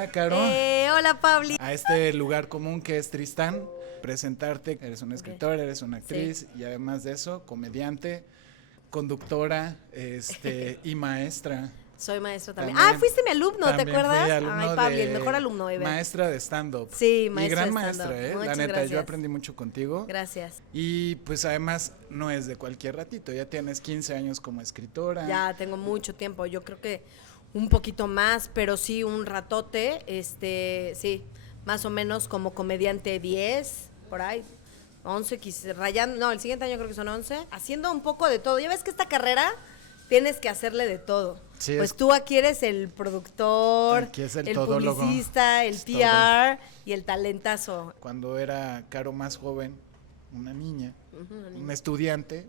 bienvenida, Caro. Hola, Pabli. A este lugar común que es Tristán. Presentarte, eres una escritora, eres una actriz y además de eso, comediante, conductora, y maestra. Soy maestra también. Fuiste mi alumno, ¿te acuerdas? Fui alumno. Ay, Pabli, el mejor alumno ever. Maestra de stand-up. Sí, maestra. Y gran maestra, Muchas la neta, gracias. yo aprendí mucho contigo. Gracias. Y pues además no es de cualquier ratito, ya tienes 15 años como escritora. Ya tengo mucho tiempo, yo creo que un poquito más, pero sí un ratote, sí, más o menos como comediante 10, por ahí, 11, rayando, no, el siguiente año creo que son 11, haciendo un poco de todo. Ya ves que esta carrera tienes que hacerle de todo. Sí, pues tú aquí eres el productor, aquí es el publicista, el PR y el talentazo. Cuando era Caro más joven, una niña, una estudiante,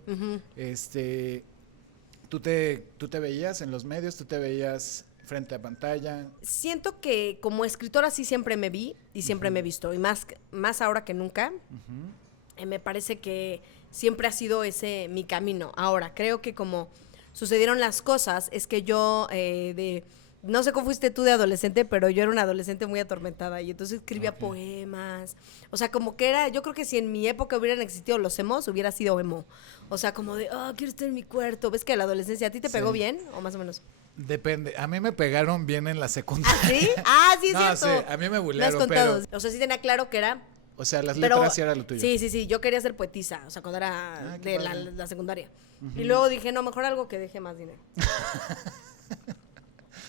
¿tú te veías en los medios? ¿Tú te veías frente a pantalla? Siento que como escritora sí siempre me vi y siempre me he visto, y más ahora que nunca. Me parece que siempre ha sido ese mi camino. Ahora, creo que como sucedieron las cosas, es que yo no sé cómo fuiste tú de adolescente, pero yo era una adolescente muy atormentada y entonces escribía poemas. O sea, como que era, yo creo que si en mi época hubieran existido los emos, hubiera sido emo. O sea, como de, quiero estar en mi cuarto. ¿Ves que la adolescencia a ti te pegó bien o más o menos? Depende, a mí me pegaron bien en la secundaria. ¿Ah, sí? Sí, es no, cierto. Sí, a mí me bulearon, me has contado. O sea, sí tenía claro que era... O sea, las letras sí era lo tuyo. Sí, yo quería ser poetisa, o sea, cuando era de la secundaria. Y luego dije, no, mejor algo que deje más dinero.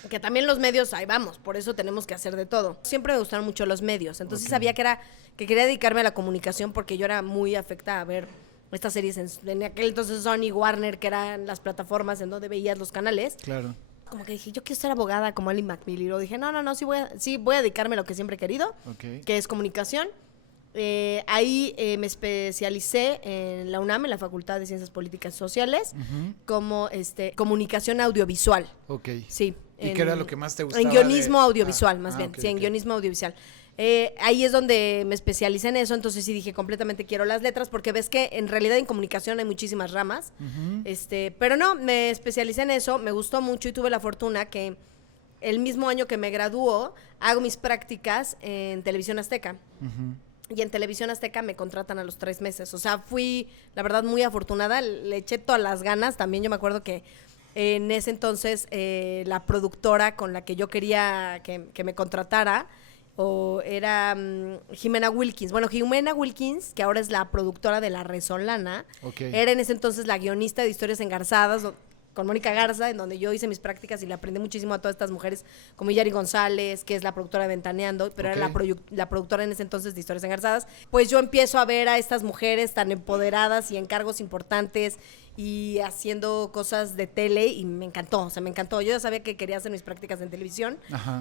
Que también los medios, ahí vamos, por eso tenemos que hacer de todo. Siempre me gustaron mucho los medios, entonces sabía que quería dedicarme a la comunicación porque yo era muy afectada a ver estas series en aquel entonces Sony, Warner, que eran las plataformas en donde veías los canales. Claro. Como que dije, yo quiero ser abogada como Ally McBeal. Y luego dije, no, sí voy a dedicarme a lo que siempre he querido, que es comunicación. Ahí me especialicé en la UNAM, en la Facultad de Ciencias Políticas y Sociales, como comunicación audiovisual. Sí. ¿Y qué era lo que más te gustaba? En guionismo audiovisual, más bien. Okay, en guionismo audiovisual. Ahí es donde me especialicé en eso, entonces sí dije completamente quiero las letras, porque ves que en realidad en comunicación hay muchísimas ramas, pero no, me especialicé en eso, me gustó mucho y tuve la fortuna que el mismo año que me graduó, hago mis prácticas en Televisión Azteca. Y en Televisión Azteca me contratan a los 3 meses. O sea, fui, la verdad, muy afortunada. Le eché todas las ganas. También yo me acuerdo que en ese entonces la productora con la que yo quería que me contratara era Jimena Wilkins. Bueno, Jimena Wilkins, que ahora es la productora de La Resolana, era en ese entonces la guionista de Historias Engarzadas, con Mónica Garza, en donde yo hice mis prácticas y le aprendí muchísimo a todas estas mujeres, como Yari González, que es la productora de Ventaneando, pero era la productora en ese entonces de Historias Engarzadas. Pues yo empiezo a ver a estas mujeres tan empoderadas y en cargos importantes y haciendo cosas de tele y me encantó, me encantó. Yo ya sabía que quería hacer mis prácticas en televisión.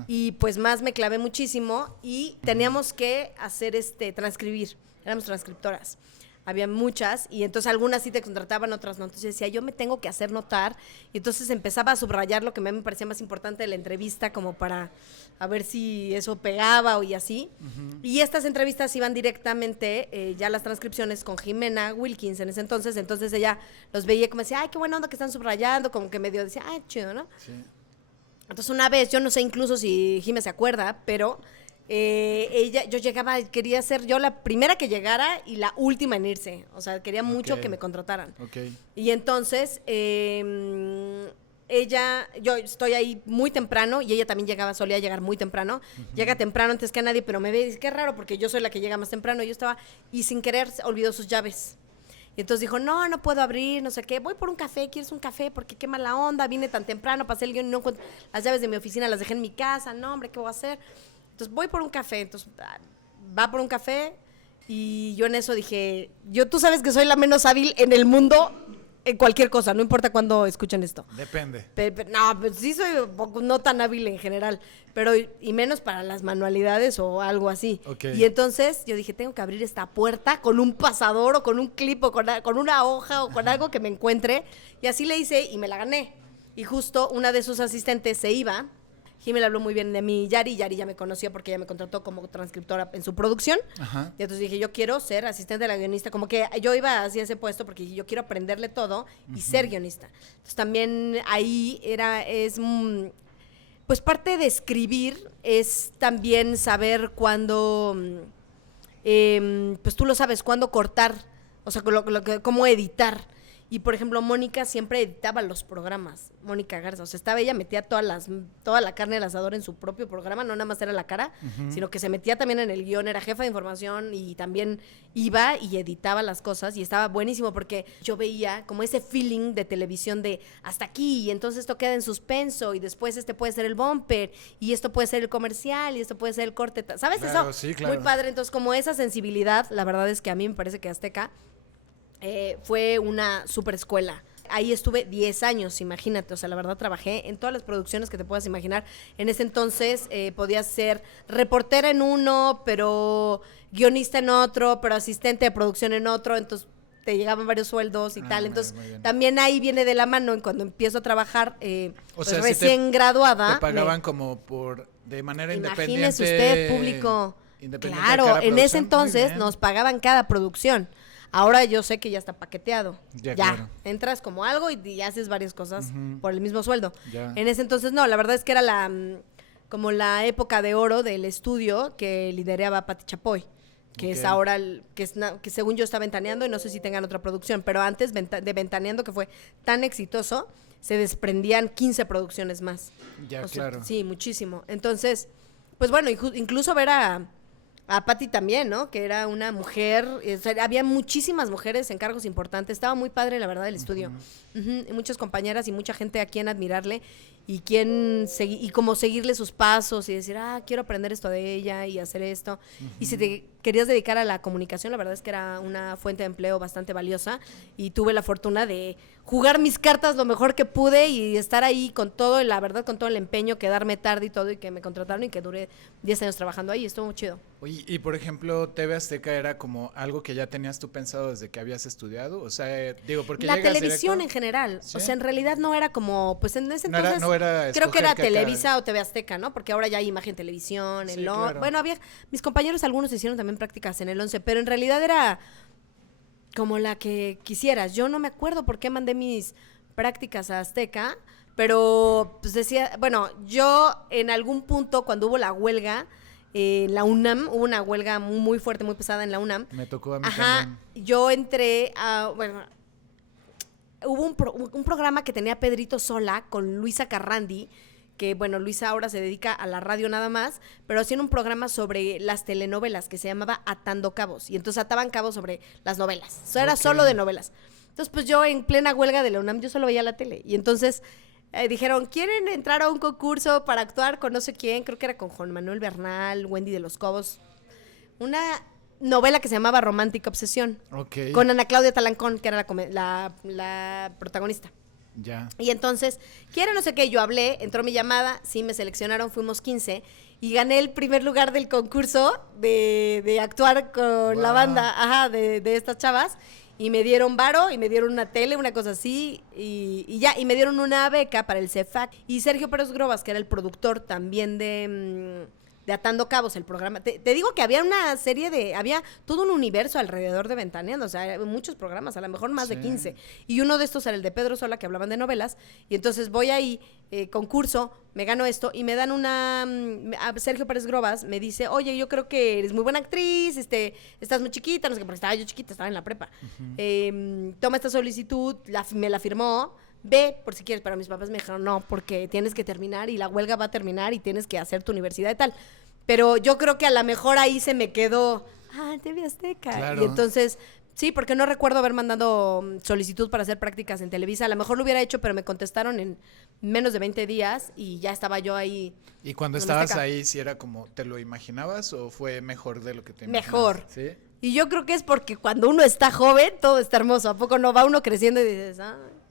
Y pues más me clavé muchísimo y teníamos que hacer transcribir, éramos transcriptoras. Había muchas y entonces algunas sí te contrataban, otras no. Entonces decía, yo me tengo que hacer notar y entonces empezaba a subrayar lo que me parecía más importante de la entrevista como para a ver si eso pegaba y así. Y estas entrevistas iban directamente, ya las transcripciones con Jimena Wilkins en ese entonces ella los veía como decía, ay, qué buena onda que están subrayando, como que medio decía, ay, chido, ¿no? Sí. Entonces una vez, yo no sé incluso si Jimena se acuerda, pero... yo llegaba, quería ser yo la primera que llegara y la última en irse, o sea, quería mucho que me contrataran. Y entonces yo estoy ahí muy temprano y ella también solía llegar muy temprano, llega temprano antes que nadie, pero me ve y dice, qué raro porque yo soy la que llega más temprano, yo estaba, y sin querer olvidó sus llaves. Y entonces dijo, no puedo abrir, no sé qué, voy por un café, ¿quieres un café? Porque qué mala onda, vine tan temprano, pasé el guión y no encuentro las llaves de mi oficina, las dejé en mi casa, no hombre, ¿qué voy a hacer? Entonces voy por un café, entonces va por un café y yo en eso dije, tú sabes que soy la menos hábil en el mundo en cualquier cosa, no importa cuándo escuchen esto. Depende. No, pues sí soy no tan hábil en general, pero y menos para las manualidades o algo así. Y entonces yo dije, tengo que abrir esta puerta con un pasador o con un clip o con una hoja o con algo que me encuentre y así le hice y me la gané. Y justo una de sus asistentes se iba. Jimmy le habló muy bien de mí, Yari ya me conocía porque ella me contrató como transcriptora en su producción. Y entonces dije, yo quiero ser asistente de la guionista, como que yo iba hacia ese puesto porque dije, yo quiero aprenderle todo y ser guionista. Entonces también ahí Pues parte de escribir es también saber cuándo, pues tú lo sabes, cuándo cortar, o sea, cómo editar. Y, por ejemplo, Mónica siempre editaba los programas, Mónica Garza. O sea, estaba ella, metía toda la carne al asador en su propio programa, no nada más era la cara, sino que se metía también en el guión, era jefa de información y también iba y editaba las cosas. Y estaba buenísimo porque yo veía como ese feeling de televisión de hasta aquí, y entonces esto queda en suspenso, y después este puede ser el bumper, y esto puede ser el comercial, y esto puede ser el corte. ¿Sabes Claro, eso? sí, claro. Muy padre. Entonces, como esa sensibilidad, la verdad es que a mí me parece que Azteca fue una super escuela. Ahí estuve 10 años, imagínate, o sea, la verdad trabajé en todas las producciones que te puedas imaginar. En ese entonces podías ser reportera en uno, pero guionista en otro, pero asistente de producción en otro, entonces te llegaban varios sueldos y tal. Entonces también ahí viene de la mano, cuando empiezo a trabajar, O sea, recién si graduada. te pagaban como de manera independiente. Imagínese usted, público. Claro, en ese entonces nos pagaban cada producción. Ahora yo sé que ya está paqueteado. Ya, claro. Entras como algo y haces varias cosas por el mismo sueldo. Ya. En ese entonces no, la verdad es que era como la época de oro del estudio que lideraba Pati Chapoy, que es ahora, que según yo está Ventaneando, y no sé si tengan otra producción, pero antes de Ventaneando, que fue tan exitoso, se desprendían 15 producciones más. Ya, claro. Sí, muchísimo. Entonces, pues bueno, incluso ver a Pati también, ¿no? Que era una mujer, o sea, había muchísimas mujeres en cargos importantes, estaba muy padre, la verdad, el estudio. Y muchas compañeras y mucha gente a quien admirarle y como seguirle sus pasos y decir, quiero aprender esto de ella y hacer esto. Y si te querías dedicar a la comunicación, la verdad es que era una fuente de empleo bastante valiosa, y tuve la fortuna de jugar mis cartas lo mejor que pude y estar ahí con todo, la verdad, con todo el empeño, quedarme tarde y todo, y que me contrataron y que duré 10 años trabajando ahí, estuvo muy chido. Oye, y por ejemplo, TV Azteca era como algo que ya tenías tú pensado desde que habías estudiado, o sea, digo, porque la llegas televisión directo, en general, ¿sí? O sea, en realidad no era como, pues en ese entonces, no era creo que era Televisa cada... o TV Azteca, ¿no? Porque ahora ya hay Imagen Televisión, sí, claro. Bueno, mis compañeros algunos hicieron también prácticas en el 11, pero en realidad era como la que quisieras. Yo no me acuerdo por qué mandé mis prácticas a Azteca, pero pues decía, bueno, yo en algún punto cuando hubo la huelga, la UNAM, hubo una huelga muy fuerte, muy pesada en la UNAM. Me tocó a mí también. Yo entré hubo un programa que tenía Pedrito Sola con Luisa Carrandi, que bueno, Luisa ahora se dedica a la radio nada más, pero hacían un programa sobre las telenovelas que se llamaba Atando Cabos, y entonces ataban cabos sobre las novelas, eso era solo de novelas. Entonces pues yo en plena huelga de la UNAM, yo solo veía la tele, y entonces dijeron, ¿quieren entrar a un concurso para actuar con no sé quién? Creo que era con Juan Manuel Bernal, Wendy de los Cobos, una novela que se llamaba Romántica Obsesión, con Ana Claudia Talancón, que era la protagonista. Ya. Y entonces, quiero no sé qué, yo hablé, entró mi llamada, sí, me seleccionaron, fuimos 15 y gané el primer lugar del concurso de actuar con la banda, de estas chavas, y me dieron varo y me dieron una tele, una cosa así, y me dieron una beca para el CEFAC. Y Sergio Pérez Grobas, que era el productor también de Atando Cabos, el programa. Te digo que había una serie había todo un universo alrededor de Ventaneando, o sea, muchos programas, a lo mejor más de 15. Y uno de estos era el de Pedro Sola, que hablaban de novelas, y entonces voy ahí, concurso, me gano esto, y me dan Sergio Pérez Grobas me dice, oye, yo creo que eres muy buena actriz, estás muy chiquita, no sé qué, porque estaba yo chiquita, estaba en la prepa. Toma esta solicitud, me la firmó, ve por si quieres, pero mis papás me dijeron, no, porque tienes que terminar y la huelga va a terminar y tienes que hacer tu universidad y tal. Pero yo creo que a lo mejor ahí se me quedó, TV Azteca. Claro. Y entonces, sí, porque no recuerdo haber mandado solicitud para hacer prácticas en Televisa. A lo mejor lo hubiera hecho, pero me contestaron en menos de 20 días y ya estaba yo ahí. ¿Y cuando estabas ahí, si era como, te lo imaginabas o fue mejor de lo que te imaginabas? Mejor. ¿Sí? Y yo creo que es porque cuando uno está joven, todo está hermoso. ¿A poco no va uno creciendo y dices,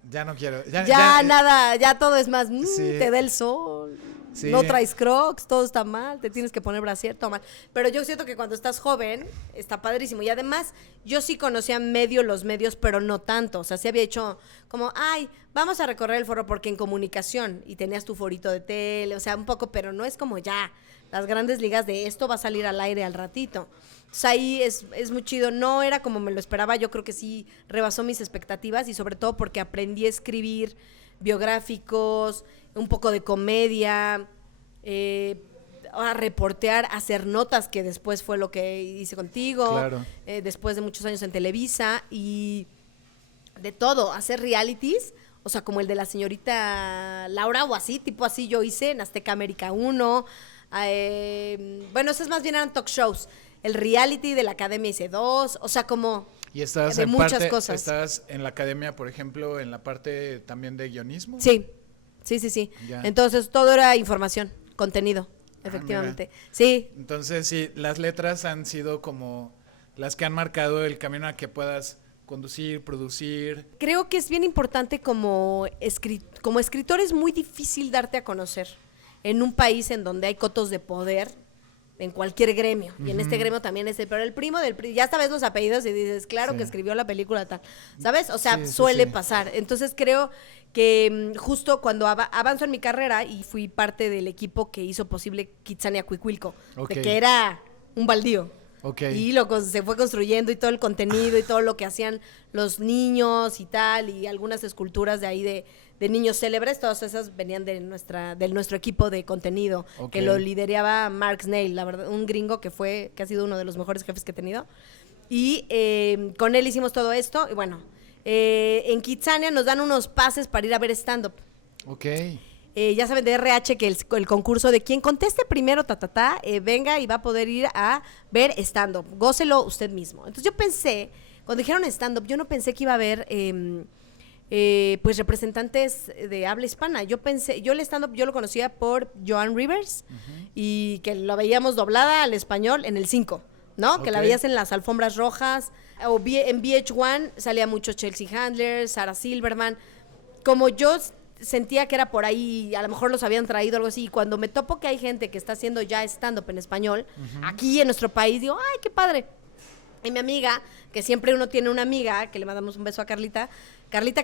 ya no quiero. Ya nada, ya todo es más, te da el sol. Sí. No traes crocs, todo está mal, te tienes que poner brasier, todo mal. Pero yo siento que cuando estás joven, está padrísimo. Y además, yo sí conocía los medios, pero no tanto. O sea, sí había hecho como, vamos a recorrer el foro porque en comunicación, y tenías tu forito de tele, o sea, un poco, pero no es como ya las grandes ligas de esto va a salir al aire al ratito. O sea, ahí es muy chido. No era como me lo esperaba, yo creo que sí rebasó mis expectativas, y sobre todo porque aprendí a escribir biográficos, un poco de comedia, a reportear, a hacer notas, que después fue lo que hice contigo, Claro. Después de muchos años en Televisa, y de todo, hacer realities, o sea, como el de la señorita Laura o así, tipo así yo hice en Azteca América 1, bueno, esos más bien eran talk shows, el reality de la Academia hice 2, o sea, como Y estabas de en muchas parte, cosas. estabas en la academia, por ejemplo, en la parte también de guionismo. Sí. Ya. Entonces todo era información, contenido, efectivamente. Sí, Entonces, sí, las letras han sido como las que han marcado el camino a que puedas conducir, producir. creo que es bien importante como escritor es muy difícil darte a conocer en un país en donde hay cotos de poder en cualquier gremio. Y en este gremio también pero el primo del ya sabes los apellidos y dices, claro Sí. que escribió la película tal. ¿Sabes? O sea, Sí, sí, suele sí. pasar. Entonces creo que justo cuando avanzo en mi carrera y fui parte del equipo que hizo posible Kitsania Cuicuilco, Ok. de que era un baldío. Ok. Y se fue construyendo y todo el contenido y todo lo que hacían los niños y tal, y algunas esculturas de ahí de niños célebres, todas esas venían de nuestro equipo de contenido, Ok. que lo lideraba Mark Snail, la verdad, un gringo que ha sido uno de los mejores jefes que he tenido. Y con él hicimos todo esto, y bueno, en Kitsania nos dan unos pases para ir a ver stand-up. Ok. Ya saben de RH que el concurso de quien conteste primero, venga y va a poder ir a ver stand-up. Gócelo usted mismo. Entonces yo pensé, cuando dijeron stand-up, yo no pensé que iba a haber pues representantes de habla hispana. Yo el stand-up yo lo conocía por Joan Rivers y que lo veíamos doblada al español en el 5, ¿no? Ok. Que la veías en las alfombras rojas. O en VH1 salía mucho Chelsea Handler, Sarah Silverman. Como yo sentía que era por ahí, a lo mejor los habían traído algo así, y cuando me topo que hay gente que está haciendo ya stand-up en español, aquí en nuestro país, digo, ¡ay, qué padre! Y mi amiga, que siempre uno tiene una amiga, que le mandamos un beso a Carlita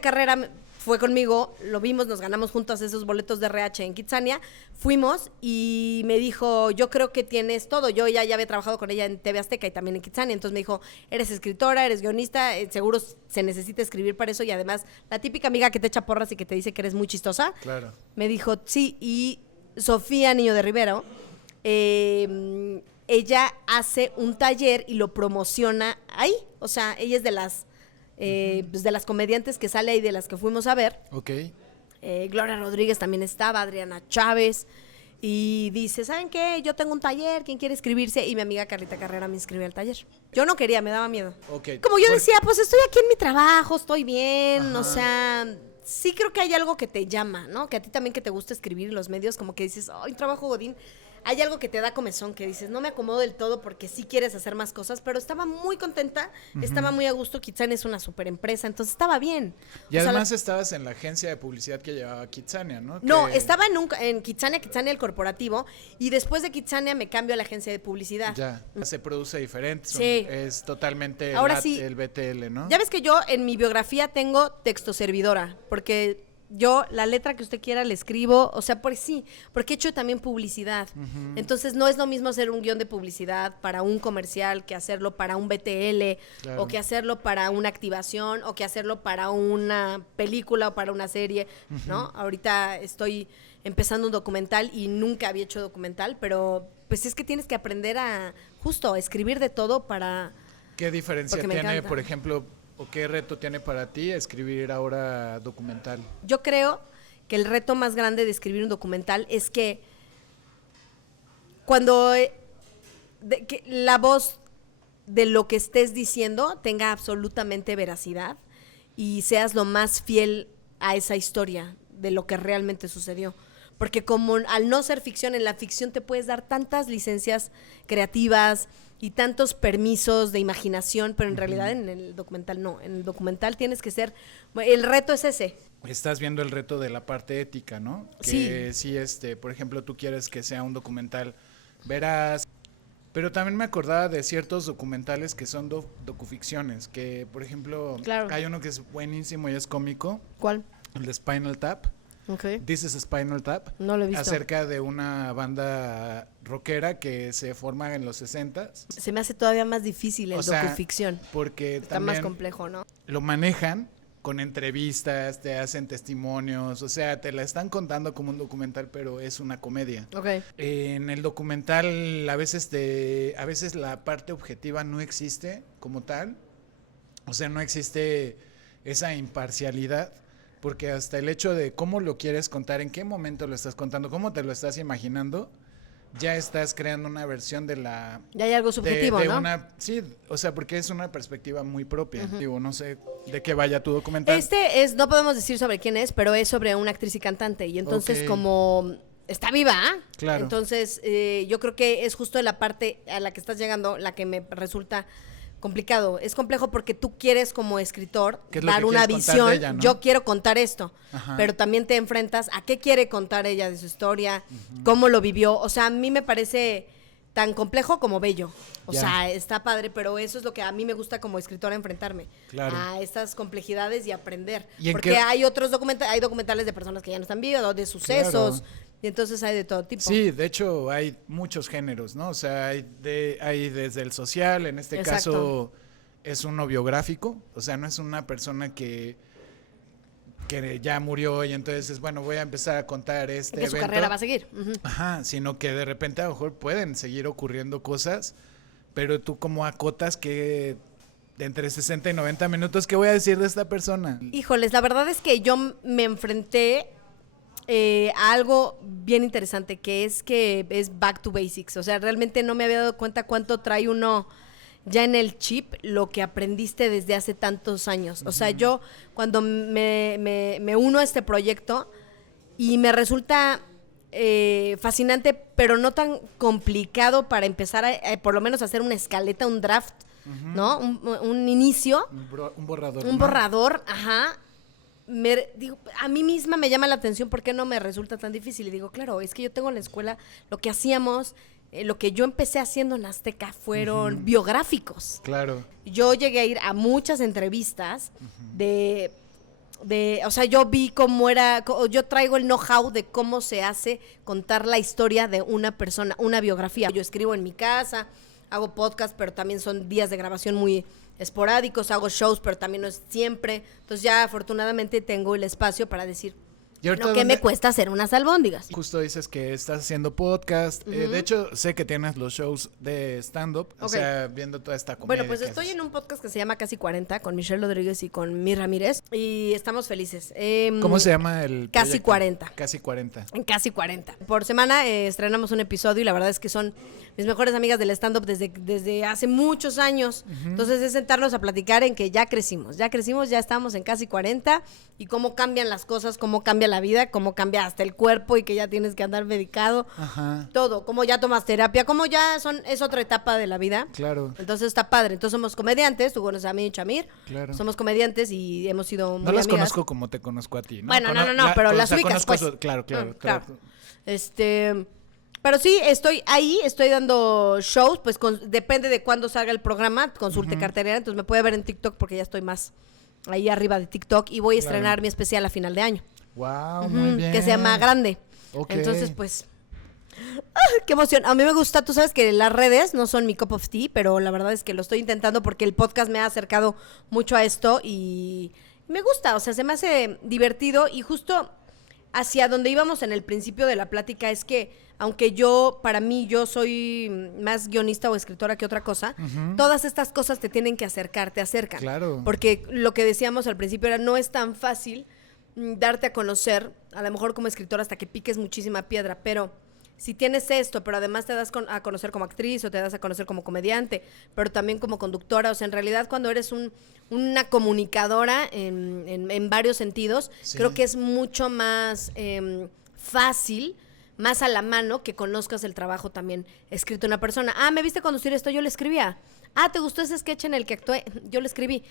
Carrera fue conmigo, lo vimos, nos ganamos juntos esos boletos de RH en Kitsania, fuimos y me dijo, yo creo que tienes todo, yo ya había trabajado con ella en TV Azteca y también en Kitsania, entonces me dijo, eres escritora, eres guionista, seguro se necesita escribir para eso, y además la típica amiga que te echa porras y que te dice que eres muy chistosa, Claro. me dijo, sí, y Sofía Niño de Rivero, ella hace un taller y lo promociona ahí, o sea, ella es de las pues de las comediantes que sale ahí, de las que fuimos a ver. Ok. Gloria Rodríguez también estaba, Adriana Chávez, y dice, ¿saben qué? Yo tengo un taller, ¿quién quiere inscribirse? Y mi amiga Carlita Carrera me inscribió al taller. Yo no quería, me daba miedo. Ok. Como yo decía, pues estoy aquí en mi trabajo, estoy bien, Ajá. o sea, sí creo que hay algo que te llama, ¿no? Que a ti también que te gusta escribir en los medios, como que dices, ay, trabajo godín. Hay algo que te da comezón, que dices, no me acomodo del todo porque sí quieres hacer más cosas, pero estaba muy contenta, estaba muy a gusto. Kitsania es una super empresa, entonces estaba bien. Y O sea, además estabas en la agencia de publicidad que llevaba Kitsania, ¿no? no, Que- estaba en Kitsania el corporativo, y después de Kitsania me cambio a la agencia de publicidad. Ya, se produce diferente. Sí. Es totalmente Ahora sí. el BTL, ¿no? Ya ves que yo en mi biografía tengo texto servidora, porque yo la letra que usted quiera le escribo, o sea, pues sí, porque he hecho también publicidad. Entonces no es lo mismo hacer un guión de publicidad para un comercial que hacerlo para un BTL, Claro. o que hacerlo para una activación, o que hacerlo para una película o para una serie, ¿no? Ahorita estoy empezando un documental y nunca había hecho documental, pero pues es que tienes que aprender a justo a escribir de todo para... ¿Qué diferencia Porque me tiene, encanta. por ejemplo, o qué reto tiene para ti escribir ahora documental? Yo creo que el reto más grande de escribir un documental es que cuando que la voz de lo que estés diciendo tenga absolutamente veracidad y seas lo más fiel a esa historia de lo que realmente sucedió. Porque como al no ser ficción, en la ficción te puedes dar tantas licencias creativas y tantos permisos de imaginación, pero en realidad en el documental no. En el documental tienes que ser... El reto es ese. Estás viendo el reto de la parte ética, ¿no? Que sí, por ejemplo, tú quieres que sea un documental veraz, pero también me acordaba de ciertos documentales que son docuficciones, que por ejemplo, Claro. hay uno que es buenísimo y es cómico, ¿Cuál? el de Spinal Tap. Okay. This is Spinal Tap. No lo he visto. Acerca de una banda rockera que se forma en los 60s. Se me hace todavía más difícil el O sea, docuficción. Porque Está más también complejo, ¿no? lo manejan con entrevistas, te hacen testimonios, o sea, te la están contando como un documental, pero es una comedia. Okay. En el documental a veces la parte objetiva no existe como tal, o sea, no existe esa imparcialidad, porque hasta el hecho de cómo lo quieres contar, en qué momento lo estás contando, cómo te lo estás imaginando, ya estás creando una versión de la... Ya hay algo subjetivo, ¿no? Sí, o sea, porque es una perspectiva muy propia. Digo, no sé de qué vaya tu documental. No podemos decir sobre quién es, pero es sobre una actriz y cantante. Y entonces como está viva, claro. Entonces yo creo que es justo la parte a la que estás llegando la que me resulta complicado. Es complejo porque tú quieres como escritor dar una visión. Ella, ¿no? Yo quiero contar esto, pero también te enfrentas a qué quiere contar ella de su historia, cómo lo vivió. O sea, a mí me parece tan complejo como bello. O sea, está padre, pero eso es lo que a mí me gusta como escritora, enfrentarme a estas complejidades y aprender. Porque hay otros documentales de personas que ya no están vivas, de sucesos. Claro. Y entonces hay de todo tipo. Sí, de hecho hay muchos géneros, ¿no? O sea, hay desde el social, en este caso es uno biográfico, o sea, no es una persona que ya murió y entonces, bueno, voy a empezar a contar este evento. Que su carrera va a seguir. Ajá, sino que de repente a lo mejor pueden seguir ocurriendo cosas, pero tú como acotas que de entre 60 y 90 minutos, ¿qué voy a decir de esta persona? Híjoles, la verdad es que yo me enfrenté a algo bien interesante, que es back to basics. O sea, realmente no me había dado cuenta cuánto trae uno ya en el chip lo que aprendiste desde hace tantos años. O sea, yo cuando me uno a este proyecto y me resulta fascinante, pero no tan complicado para empezar a por lo menos hacer una escaleta, un draft, ¿no? Un inicio. Un borrador. Un borrador, ajá. Digo, a mí misma me llama la atención por qué no me resulta tan difícil. Y digo, claro, es que yo tengo en la escuela lo que hacíamos, lo que yo empecé haciendo en Azteca fueron biográficos. Claro. Yo llegué a ir a muchas entrevistas o sea, yo vi cómo era, yo traigo el know-how de cómo se hace contar la historia de una persona, una biografía. Yo escribo en mi casa, hago podcast, pero también son días de grabación muy esporádicos, hago shows, pero también no es siempre. Entonces ya afortunadamente tengo el espacio para decir, bueno, ¿qué me cuesta hacer unas albóndigas? Justo dices que estás haciendo podcast. De hecho, sé que tienes los shows de stand-up, o sea, viendo toda esta comedia. Bueno, pues estoy en un podcast que se llama Casi 40 con Michelle Rodríguez y con Mir Ramírez y estamos felices. ¿Cómo se llama el Casi proyecto? 40. Casi 40. En Casi 40. Por semana estrenamos un episodio y la verdad es que son mis mejores amigas del stand-up desde hace muchos años. Entonces es sentarnos a platicar en que ya crecimos, ya estamos en Casi 40 y cómo cambian las cosas, cómo cambia la vida, cómo cambia hasta el cuerpo y que ya tienes que andar medicado. Todo, cómo ya tomas terapia, cómo ya es otra etapa de la vida. Claro. Entonces está padre. Entonces somos comediantes, tú conoces a mí y Chamir. Claro. Somos comediantes y hemos sido muy No las amigas. conozco como te conozco a ti, ¿no? Bueno, no, pero las ubicas, pues. Claro. Pero sí, estoy dando shows, pues depende de cuándo salga el programa, consulte cartelera, entonces me puede ver en TikTok porque ya estoy más ahí arriba de TikTok y voy a estrenar mi especial a final de año. Wow, muy bien. Que se llama Grande. Okay. Entonces, pues, qué emoción. A mí me gusta, tú sabes que las redes no son mi cup of tea, pero la verdad es que lo estoy intentando porque el podcast me ha acercado mucho a esto y me gusta, o sea, se me hace divertido y justo hacia donde íbamos en el principio de la plática es que aunque para mí yo soy más guionista o escritora que otra cosa, todas estas cosas te tienen que acercar, te acercan. Claro. Porque lo que decíamos al principio era no es tan fácil darte a conocer, a lo mejor como escritora hasta que piques muchísima piedra, pero si tienes esto, pero además te das a conocer como actriz o te das a conocer como comediante, pero también como conductora, o sea, en realidad cuando eres una comunicadora en varios sentidos, creo que es mucho más fácil, más a la mano que conozcas el trabajo también escrito de una persona. Ah, ¿me viste conducir esto? Yo lo escribía. Ah, ¿te gustó ese sketch en el que actué? Yo lo escribí.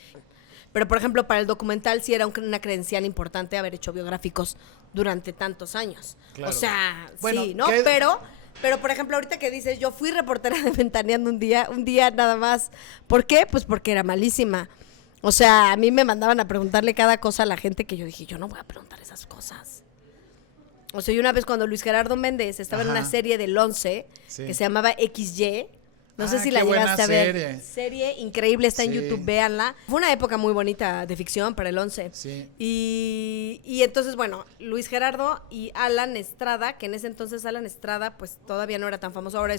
Pero, por ejemplo, para el documental sí era una credencial importante haber hecho biográficos durante tantos años. Claro. O sea, bueno, sí, ¿no? Pero, por ejemplo, ahorita que dices, yo fui reportera de Ventaneando un día nada más. ¿Por qué? Pues porque era malísima. O sea, a mí me mandaban a preguntarle cada cosa a la gente que yo dije, yo no voy a preguntar esas cosas. O sea, y una vez cuando Luis Gerardo Méndez estaba en una serie del 11 que se llamaba XY, No sé si la llegaste a ver. Serie. Serie increíble, está en Sí. YouTube, véanla. Fue una época muy bonita de ficción para el 11. Sí. Y entonces, bueno, Luis Gerardo y Alan Estrada, que en ese entonces Alan Estrada pues todavía no era tan famoso, ahora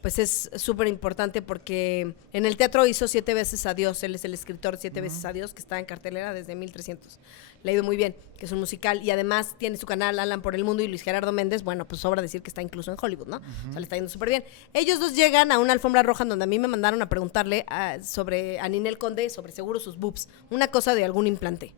pues es súper importante porque en el teatro hizo 7 veces Adiós, él es el escritor 7 veces Adiós, que está en cartelera desde 1300. Le ha ido muy bien, que es un musical, y además tiene su canal Alan por el Mundo, y Luis Gerardo Méndez, bueno, pues sobra decir que está incluso en Hollywood, ¿no? O sea, le está yendo súper bien. Ellos dos llegan a una alfombra roja en donde a mí me mandaron a preguntarle a Ninel Conde sobre seguro sus boobs, una cosa de algún implante.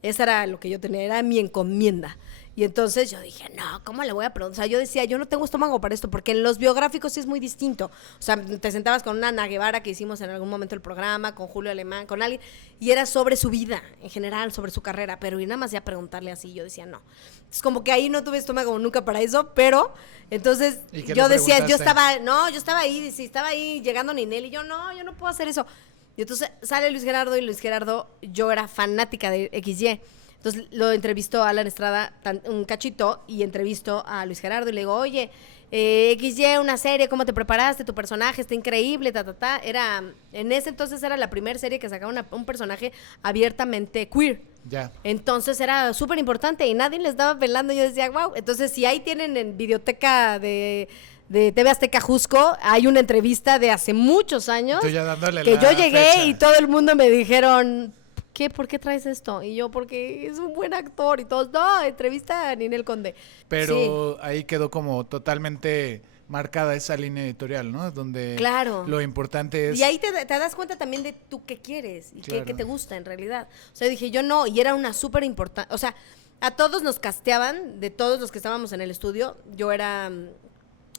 Esa era lo que yo tenía, era mi encomienda. Y entonces yo dije, no, ¿cómo le voy a preguntar? O sea, yo decía, yo no tengo estómago para esto, porque en los biográficos sí es muy distinto. O sea, te sentabas con una Ana Guevara que hicimos en algún momento el programa, con Julio Alemán, con alguien, y era sobre su vida, en general, sobre su carrera, pero y nada más ya preguntarle así, yo decía, no. Es como que ahí no tuve estómago nunca para eso, pero entonces yo decía, yo estaba ahí, sí, estaba ahí llegando Ninel, y yo no puedo hacer eso. Y entonces sale Luis Gerardo, y Luis Gerardo, yo era fanática de XY. Entonces lo entrevistó a Alan Estrada un cachito, y entrevistó a Luis Gerardo y le digo, oye, XY, una serie, ¿cómo te preparaste? Tu personaje está increíble, en ese entonces era la primera serie que sacaba un personaje abiertamente queer. Ya. Entonces era súper importante y nadie les daba pelando. Yo decía, wow. Entonces, si ahí tienen en videoteca de TV Azteca Jusco, hay una entrevista de hace muchos años Tú ya dándole que la yo llegué fecha. y todo el mundo me dijeron, ¿por qué traes esto? Y yo, porque es un buen actor. Y todos, no, entrevista a Ninel Conde. Pero sí. ahí quedó como totalmente marcada esa línea editorial, ¿no? Donde claro. Lo importante es... Y ahí te das cuenta también de tú qué quieres y claro. qué te gusta en realidad. O sea, dije yo no, y era una súper importante, o sea, a todos nos casteaban, de todos los que estábamos en el estudio, yo era...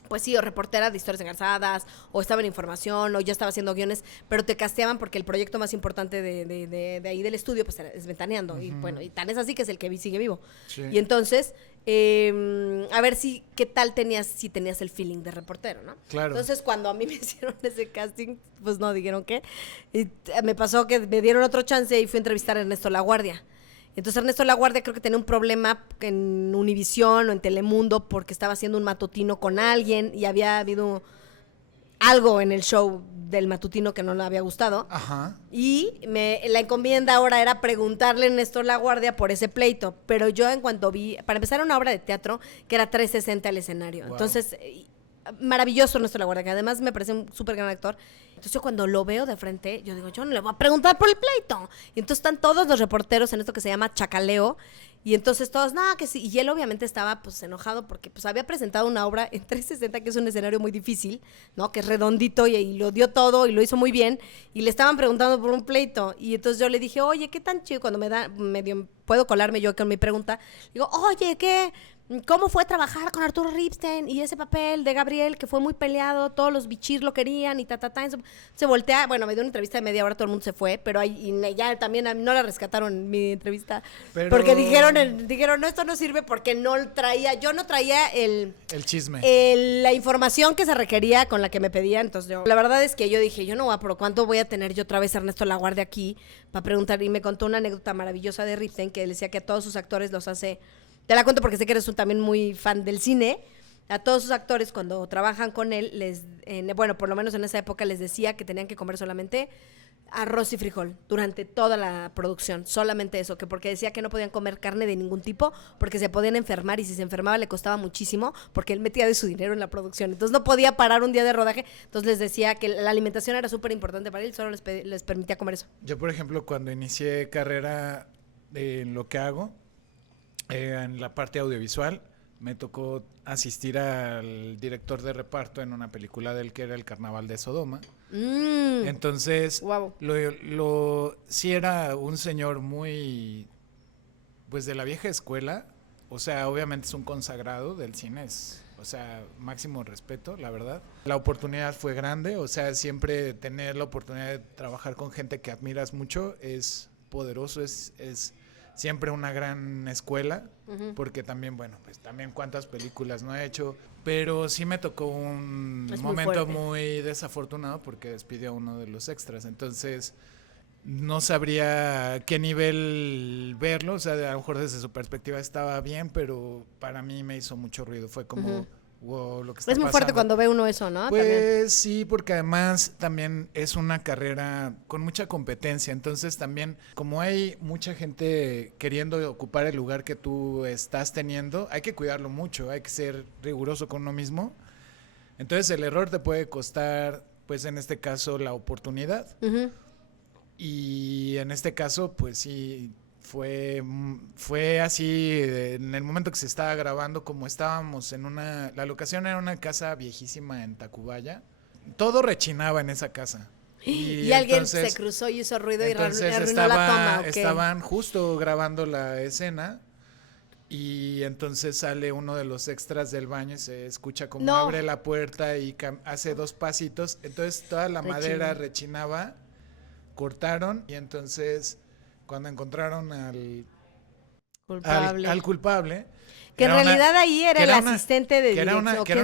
pues sí, o reportera de historias engarzadas, o estaba en información, o ya estaba haciendo guiones, pero te casteaban porque el proyecto más importante de ahí del estudio, pues es Ventaneando, y bueno, y tan es así que es el que sigue vivo. Sí. Y entonces, a ver qué tal si tenías el feeling de reportero, ¿no? Claro. Entonces, cuando a mí me hicieron ese casting, pues no, dijeron qué. Y me pasó que me dieron otro chance y fui a entrevistar a Ernesto Laguardia. Entonces Ernesto Laguardia creo que tenía un problema en Univisión o en Telemundo porque estaba haciendo un matutino con alguien y había habido algo en el show del matutino que no le había gustado. Ajá. Y la encomienda ahora era preguntarle a Ernesto Laguardia por ese pleito. Pero yo en cuanto vi, para empezar, una obra de teatro que era 360 al escenario. Wow. Entonces, maravilloso Ernesto Laguardia, que además me parece un súper gran actor. Entonces yo cuando lo veo de frente, yo digo, yo no le voy a preguntar por el pleito. Y entonces están todos los reporteros en esto que se llama chacaleo. Y entonces todos, no, que sí. Y él obviamente estaba pues enojado porque pues había presentado una obra en 360, que es un escenario muy difícil, ¿no? Que es redondito y lo dio todo y lo hizo muy bien. Y le estaban preguntando por un pleito. Y entonces yo le dije, oye, ¿qué tan chido? Cuando puedo colarme yo con mi pregunta. Digo, oye, ¿cómo fue trabajar con Arturo Ripstein y ese papel de Gabriel que fue muy peleado, todos los bichir lo querían y se voltea, bueno, me dio una entrevista de media hora, todo el mundo se fue, pero ya también no la rescataron mi entrevista, porque dijeron, no, esto no sirve porque yo no traía el chisme, la información que se requería con la que me pedían. Entonces la verdad es que yo dije, yo no voy a, pero ¿cuánto voy a tener yo otra vez a Ernesto Laguardia aquí para preguntar? Y me contó una anécdota maravillosa de Ripstein, que él decía que a todos sus actores los hace... Te la cuento porque sé que eres también muy fan del cine. A todos sus actores, cuando trabajan con él, bueno, por lo menos en esa época les decía que tenían que comer solamente arroz y frijol durante toda la producción. Solamente eso, que porque decía que no podían comer carne de ningún tipo porque se podían enfermar, y si se enfermaba le costaba muchísimo porque él metía de su dinero en la producción. Entonces no podía parar un día de rodaje. Entonces les decía que la alimentación era súper importante para él, solo les permitía comer eso. Yo, por ejemplo, cuando inicié carrera en lo que hago, en la parte audiovisual, me tocó asistir al director de reparto en una película del que era El Carnaval de Sodoma. Entonces, wow. Sí era un señor muy, pues de la vieja escuela. O sea, obviamente es un consagrado del cine, o sea, máximo respeto, la verdad. La oportunidad fue grande, o sea, siempre tener la oportunidad de trabajar con gente que admiras mucho es poderoso, es siempre una gran escuela, porque también, bueno, pues también cuántas películas no he hecho, pero sí me tocó un momento muy desafortunado porque despidió a uno de los extras, entonces no sabría qué nivel verlo, o sea, a lo mejor desde su perspectiva estaba bien, pero para mí me hizo mucho ruido, fue como o lo que está Es muy pasando. fuerte cuando ve uno eso, ¿no? Pues También. sí, porque además también es una carrera con mucha competencia, entonces también como hay mucha gente queriendo ocupar el lugar que tú estás teniendo, hay que cuidarlo mucho, hay que ser riguroso con uno mismo. Entonces el error te puede costar, pues en este caso, la oportunidad. Uh-huh. Y en este caso, pues sí, fue así, en el momento que se estaba grabando, como estábamos la locación era una casa viejísima en Tacubaya, todo rechinaba en esa casa. Y alguien se cruzó y hizo ruido y arruinó la toma. ¿Okay? Estaban justo grabando la escena y entonces sale uno de los extras del baño y se escucha como abre la puerta y hace 2 pasitos, entonces toda la madera rechinaba, cortaron y entonces cuando encontraron al culpable, que en realidad ahí era el asistente de dirección, que era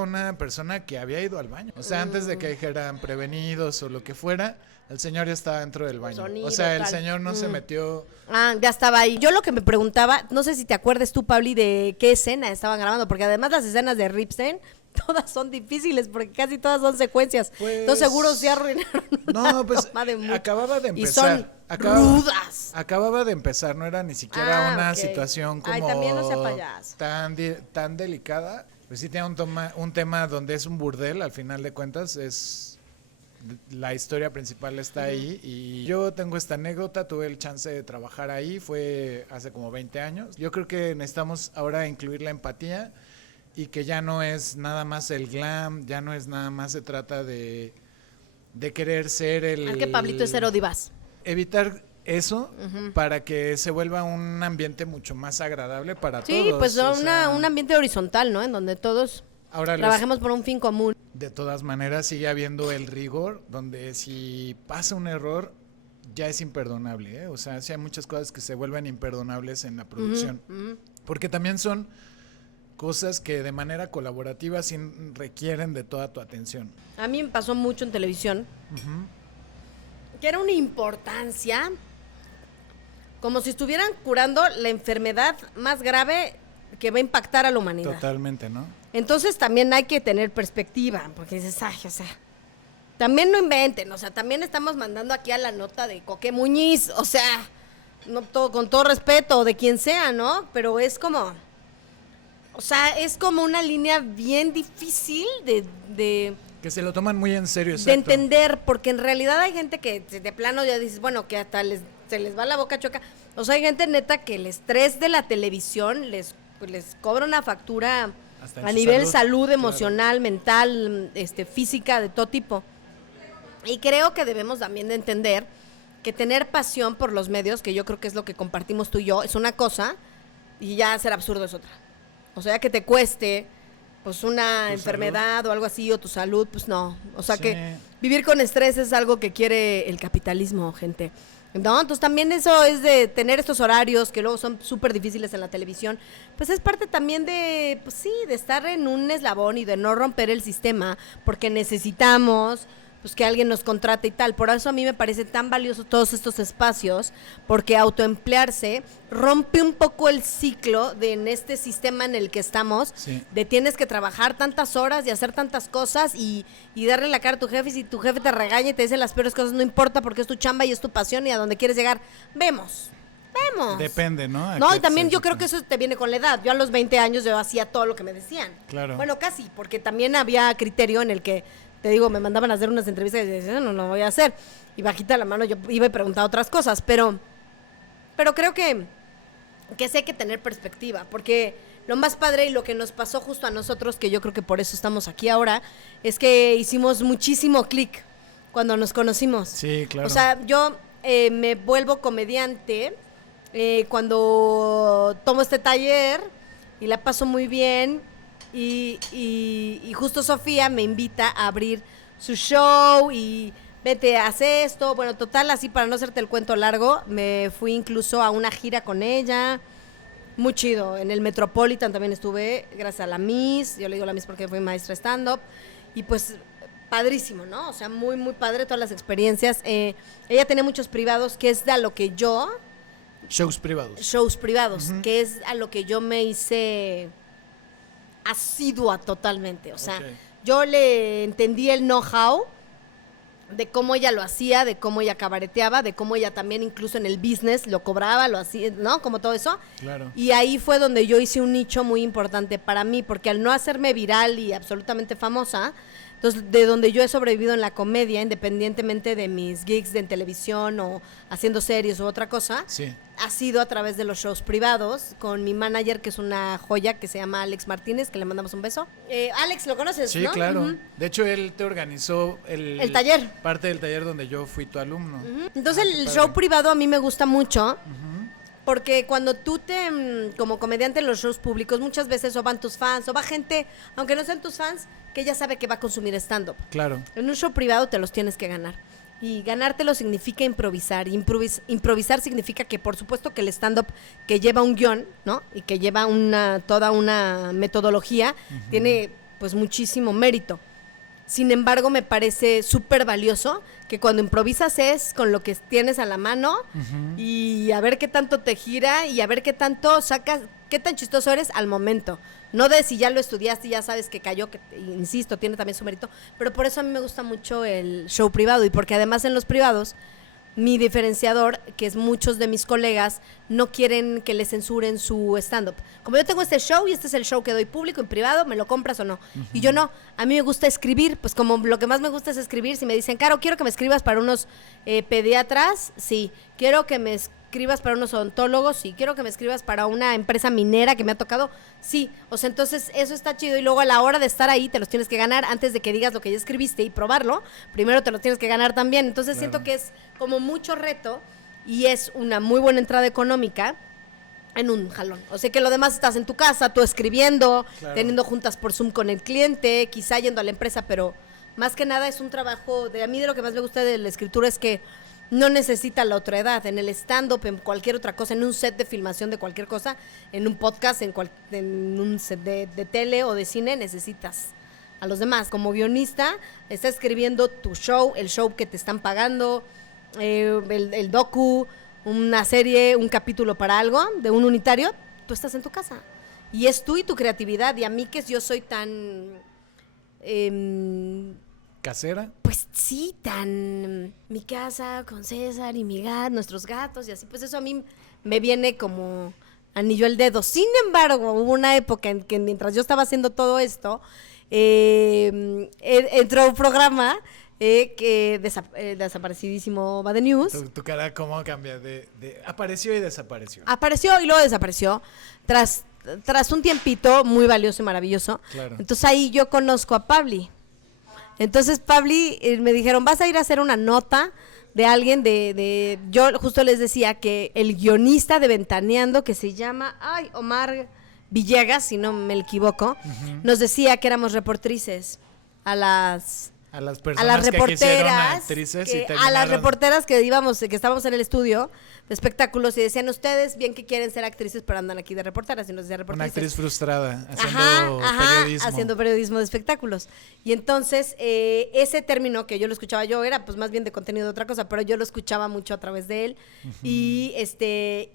una persona que había ido al baño. O sea, antes de que dijeran prevenidos o lo que fuera, el señor ya estaba dentro del baño. Sonido, o sea, el señor no se metió. Ya estaba ahí. Yo lo que me preguntaba, no sé si te acuerdas tú, Pabli, de qué escena estaban grabando, porque además las escenas de Ripstein todas son difíciles porque casi todas son secuencias. Pues, entonces seguro se arruinaron. No, pues acababa de empezar. Y son rudas. Acababa de empezar, no era ni siquiera una situación como también no sea payaso. tan delicada. Pues sí tiene un tema donde es un burdel, al final de cuentas la historia principal está ahí y yo tengo esta anécdota, tuve el chance de trabajar ahí, fue hace como 20 años. Yo creo que necesitamos ahora incluir la empatía y que ya no es nada más el glam, ya no es nada más se trata de querer ser el... Que Pablito es cero divas. Evitar eso para que se vuelva un ambiente mucho más agradable para todos. Sí, pues un ambiente horizontal, ¿no? En donde todos trabajemos por un fin común. De todas maneras sigue habiendo el rigor, donde si pasa un error ya es imperdonable, ¿eh? O sea, sí hay muchas cosas que se vuelven imperdonables en la producción. Porque también son cosas que de manera colaborativa sí requieren de toda tu atención. A mí me pasó mucho en televisión, que era una importancia, como si estuvieran curando la enfermedad más grave que va a impactar a la humanidad. Totalmente, ¿no? Entonces también hay que tener perspectiva, porque dices, o sea, también no inventen, o sea, también estamos mandando aquí a la nota de Coque Muñiz, o sea, no todo, con todo respeto, de quien sea, ¿no? Pero es como... O sea, es como una línea bien difícil de que se lo toman muy en serio, exacto. De entender, porque en realidad hay gente que de plano ya dices, bueno, que hasta se les va la boca choca. O sea, hay gente neta que el estrés de la televisión les cobra una factura a nivel salud emocional, claro, mental, física, de todo tipo. Y creo que debemos también de entender que tener pasión por los medios, que yo creo que es lo que compartimos tú y yo, es una cosa, y ya ser absurdo es otra. O sea, que te cueste, pues, una enfermedad o algo así, o tu salud, pues no. O sea, que vivir con estrés es algo que quiere el capitalismo, gente. No, entonces también eso es de tener estos horarios que luego son súper difíciles en la televisión, pues es parte también de, pues sí, de estar en un eslabón y de no romper el sistema, porque necesitamos pues que alguien nos contrate y tal. Por eso a mí me parece tan valioso todos estos espacios, porque autoemplearse rompe un poco el ciclo de en este sistema en el que estamos, de tienes que trabajar tantas horas y hacer tantas cosas y darle la cara a tu jefe, y si tu jefe te regaña y te dice las peores cosas, no importa porque es tu chamba y es tu pasión y a donde quieres llegar. Vemos. Depende, ¿no? No, y también yo creo que eso te viene con la edad. Yo a los 20 años yo hacía todo lo que me decían. Claro. Bueno, casi, porque también había criterio en el que te digo, me mandaban a hacer unas entrevistas y decían, no lo voy a hacer. Y bajita la mano yo iba y preguntaba otras cosas, pero creo que sí hay que tener perspectiva, porque lo más padre y lo que nos pasó justo a nosotros, que yo creo que por eso estamos aquí ahora, es que hicimos muchísimo clic cuando nos conocimos. Sí, claro. O sea, yo me vuelvo comediante cuando tomo este taller y la paso muy bien. Y justo Sofía me invita a abrir su show y vete, haz esto. Bueno, total, así para no hacerte el cuento largo, me fui incluso a una gira con ella. Muy chido. En el Metropolitan también estuve, gracias a la Miss. Yo le digo la Miss porque fui maestra stand-up. Y pues, padrísimo, ¿no? O sea, muy, muy padre todas las experiencias. Ella tenía muchos privados, que es a lo que yo... Shows privados. Shows privados, que es a lo que yo me hice... asidua totalmente. O sea, Ok. yo le entendí el know-how de cómo ella lo hacía, de cómo ella cabareteaba, de cómo ella también incluso en el business lo cobraba, lo hacía, ¿no? Como todo eso. Claro. Y ahí fue donde yo hice un nicho muy importante para mí, porque al no hacerme viral y absolutamente famosa, entonces de donde yo he sobrevivido en la comedia, independientemente de mis gigs en televisión o haciendo series u otra cosa, Sí. ha sido a través de los shows privados con mi manager, que es una joya, que se llama Alex Martínez, que le mandamos un beso. Alex, ¿lo conoces, Sí, no? claro. Ujú. De hecho, él te organizó El taller. Parte del taller donde yo fui tu alumno. Entonces Qué el padre. show privado a mí me gusta mucho, porque cuando tú como comediante en los shows públicos, muchas veces o van tus fans, o va gente, aunque no sean tus fans, que ya sabe que va a consumir stand-up. Claro. En un show privado te los tienes que ganar. Y ganártelo significa improvisar. Improvisar significa que, por supuesto, que el stand-up que lleva un guión, ¿no? Y que lleva toda una metodología, tiene pues muchísimo mérito. Sin embargo, me parece súper valioso que cuando improvisas es con lo que tienes a la mano y a ver qué tanto te gira y a ver qué tanto sacas, qué tan chistoso eres al momento. No de si ya lo estudiaste y ya sabes que cayó, que insisto, tiene también su mérito, pero por eso a mí me gusta mucho el show privado y porque además en los privados mi diferenciador, que es muchos de mis colegas, no quieren que le censuren su stand-up. Como yo tengo este show y este es el show que doy público en privado, ¿me lo compras o no? Y yo no, a mí me gusta escribir, pues como lo que más me gusta es escribir, si me dicen, Caro, quiero que me escribas para unos pediatras, sí, quiero que me escribas para unos odontólogos, sí, quiero que me escribas para una empresa minera que me ha tocado, sí, o sea, entonces eso está chido y luego a la hora de estar ahí te los tienes que ganar antes de que digas lo que ya escribiste y probarlo, primero te los tienes que ganar también, entonces Claro. siento que es como mucho reto y es una muy buena entrada económica en un jalón. O sea que lo demás estás en tu casa, tú escribiendo, Claro. teniendo juntas por Zoom con el cliente, quizá yendo a la empresa, pero más que nada es un trabajo, a mí de lo que más me gusta de la escritura es que no necesita la otra edad. En el stand-up, en cualquier otra cosa, en un set de filmación de cualquier cosa, en un podcast, en un set de tele o de cine, necesitas a los demás. Como guionista, estás escribiendo tu show, el show que te están pagando, el docu, una serie, un capítulo para algo, de un unitario, tú estás en tu casa. Y es tú y tu creatividad. Y a mí que yo soy tan... ¿Casera? pues sí, tan mi casa con César y nuestros gatos y así, pues eso a mí me viene como anillo al dedo. Sin embargo, hubo una época en que mientras yo estaba haciendo todo esto, entró un programa que desaparecidísimo va de News. Tu cara, ¿cómo cambia? Apareció y desapareció. Apareció y luego desapareció tras un tiempito muy valioso y maravilloso. Claro. Entonces ahí yo conozco a Pabli. Entonces Pabli me dijeron, vas a ir a hacer una nota de alguien yo justo les decía que el guionista de Ventaneando, que se llama Omar Villegas, si no me equivoco, nos decía que éramos reportrices a las personas que quisieron reporteras, actrices y a las terminaron- reporteras que estábamos en el estudio de espectáculos y decían ustedes bien que quieren ser actrices pero andan aquí de reporteras y nos decía Una reportrices. actriz frustrada haciendo periodismo. Haciendo periodismo de espectáculos. Y entonces ese término que yo lo escuchaba, yo era pues más bien de contenido de otra cosa, pero yo lo escuchaba mucho a través de él. Y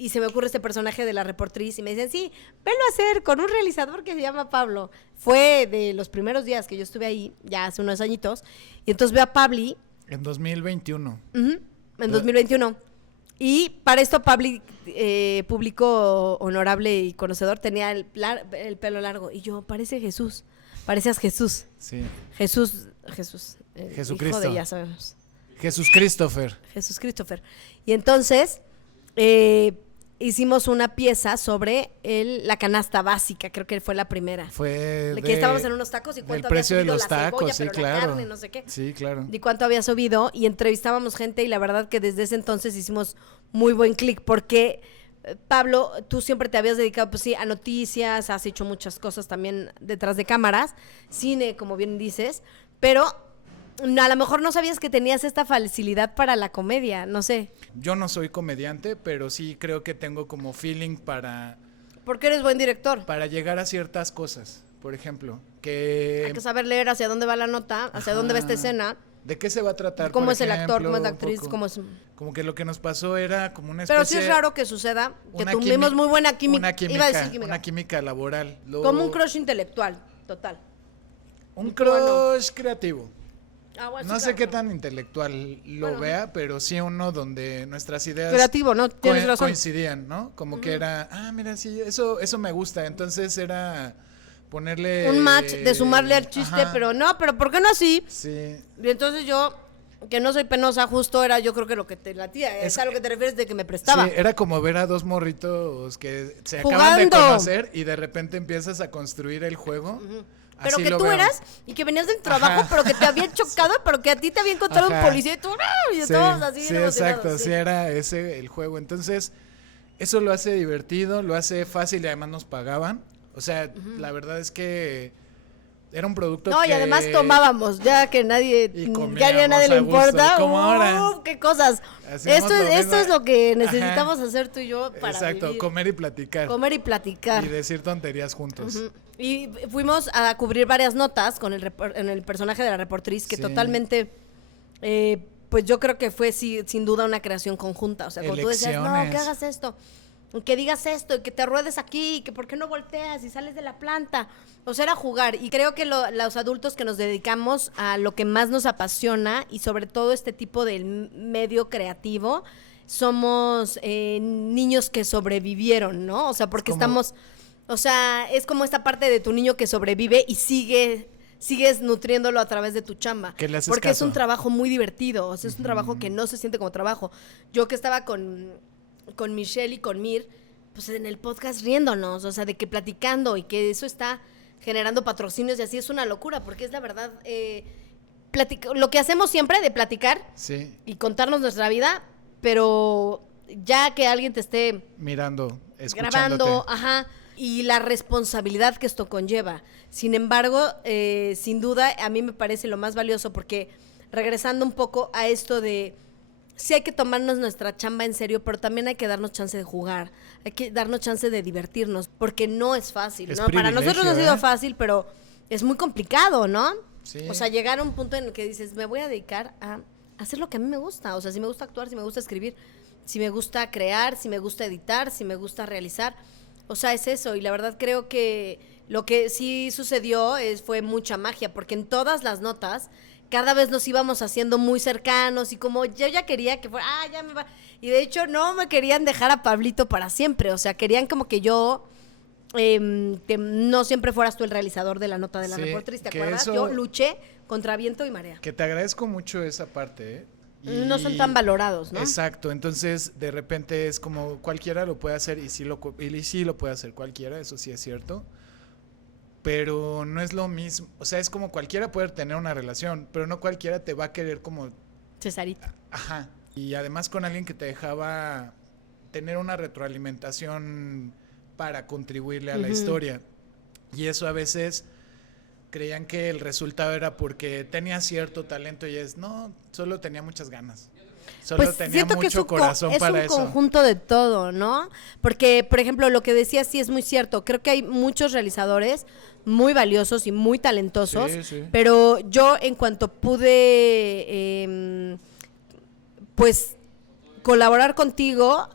se me ocurre este personaje de la reportriz y me dicen, sí, velo a hacer con un realizador que se llama Pablo. Fue de los primeros días que yo estuve ahí, ya hace unos añitos, y entonces veo a Pabli En 2021. en 2021. Y para esto Pabli, público honorable y conocedor, tenía el pelo largo. Y yo, parece Jesús. Parecías Jesús. Sí. Jesús. Jesucristo. Hijo de, ya sabemos. Jesús Christopher. Jesús Christopher. Y entonces hicimos una pieza sobre la canasta básica, creo que fue la primera. Fue Que estábamos en unos tacos y del cuánto precio había de subido los la cebolla, tacos, sí, pero la claro. carne, no sé qué. Sí, claro. Y cuánto había subido y entrevistábamos gente y la verdad que desde ese entonces hicimos muy buen clic porque Pablo, tú siempre te habías dedicado pues sí a noticias, has hecho muchas cosas también detrás de cámaras, cine como bien dices, pero a lo mejor no sabías que tenías esta facilidad para la comedia, no sé. Yo no soy comediante, pero sí creo que tengo como feeling para Porque eres buen director. llegar a ciertas cosas. Por ejemplo, Hay que saber leer hacia dónde va la nota, hacia dónde va esta escena. ¿De qué se va a tratar? ¿Cómo por es el actor? ejemplo, ¿Cómo es la un actriz? poco? ¿Cómo es? Como que lo que nos pasó era como una especie... Pero sí es raro que suceda, que una tuvimos muy buena química. Una química, Iba a decir química. una química laboral. Como un crush intelectual, total. Un crush creativo. Ah, bueno, No sí, sé claro, qué no. tan intelectual lo Bueno, vea, pero sí uno donde nuestras ideas Creativo, ¿no? Tienes razón. coincidían, ¿no? Como que era, mira, sí, eso me gusta. Entonces era ponerle... Un match de sumarle al chiste, Ajá, pero no, pero ¿por qué no así? Sí. Y entonces yo, que no soy penosa, justo era yo creo que lo que te latía. Es a lo que te refieres de que me prestaba. Sí, era como ver a dos morritos que se acaban de Jugando. conocer y de repente empiezas a construir el juego. Pero Así que lo tú veo. eras y que venías del trabajo, Ajá. pero que te habían chocado, pero que a ti te había encontrado un Ajá. policía y tú, ¡no! Y Sí, estábamos así sí, bien emocionados, exacto, sí era ese el juego. Entonces, eso lo hace divertido, lo hace fácil y además nos pagaban. O sea, la verdad es que era un producto No, que... y además tomábamos, ya que nadie, Y ya ni a nadie le comíamos a gusto, importa. como ahora. ¡Qué cosas! Hacíamos lo Esto mismo. es lo que Ajá. necesitamos hacer tú y yo para Exacto, vivir. comer y platicar. Comer y platicar. Y decir tonterías juntos. Ujú. Y fuimos a cubrir varias notas con en el personaje de la reportriz, que Sí. totalmente, pues yo creo que fue sin duda una creación conjunta. O sea, cuando tú decías, no, Elecciones. que hagas esto, que digas esto, y que te ruedes aquí, y que por qué no volteas y sales de la planta. O sea, era jugar. Y creo que los adultos que nos dedicamos a lo que más nos apasiona, y sobre todo este tipo de medio creativo, somos niños que sobrevivieron, ¿no? O sea, porque como- estamos... O sea, es como esta parte de tu niño que sobrevive y sigues nutriéndolo a través de tu chamba. Que le haces porque caso. es un trabajo muy divertido, o sea, es un trabajo que no se siente como trabajo. Yo que estaba con Michelle y con Mir, pues en el podcast riéndonos, o sea, de que platicando y que eso está generando patrocinios y así es una locura, porque es la verdad, lo que hacemos siempre de platicar Sí, y contarnos nuestra vida, pero ya que alguien te esté mirando, escuchándote. grabando, ajá, y la responsabilidad que esto conlleva. Sin embargo, sin duda, a mí me parece lo más valioso porque regresando un poco a esto de sí hay que tomarnos nuestra chamba en serio, pero también hay que darnos chance de jugar, hay que darnos chance de divertirnos, porque no es fácil, Es ¿no? Para nosotros no ha sido privilegio, ¿eh? fácil, pero es muy complicado, ¿no? Sí. O sea, llegar a un punto en el que dices, me voy a dedicar a hacer lo que a mí me gusta, o sea, si me gusta actuar, si me gusta escribir, si me gusta crear, si me gusta editar, si me gusta realizar, o sea, es eso, y la verdad creo que lo que sí sucedió fue mucha magia, porque en todas las notas cada vez nos íbamos haciendo muy cercanos y como yo ya quería que fuera, ya me va, y de hecho no me querían dejar a Pablito para siempre, o sea, querían como que yo, que no siempre fueras tú el realizador de la nota de la Sí, reportriz, ¿te que acuerdas? eso- Yo luché contra viento y marea. Que te agradezco mucho esa parte, ¿eh? No son tan valorados, ¿no? Exacto, entonces de repente es como cualquiera lo puede hacer y sí lo puede hacer cualquiera, eso sí es cierto, pero no es lo mismo, o sea, es como cualquiera puede tener una relación, pero no cualquiera te va a querer como, Cesarita. ajá, y además con alguien que te dejaba tener una retroalimentación para contribuirle a la historia, y eso a veces creían que el resultado era porque tenía cierto talento y no, solo tenía muchas ganas. Solo Pues tenía siento que mucho corazón es para un eso. conjunto de todo, ¿no? Porque, por ejemplo, lo que decías sí es muy cierto. Creo que hay muchos realizadores muy valiosos y muy talentosos, Sí, sí. pero yo en cuanto pude, pues, colaborar contigo,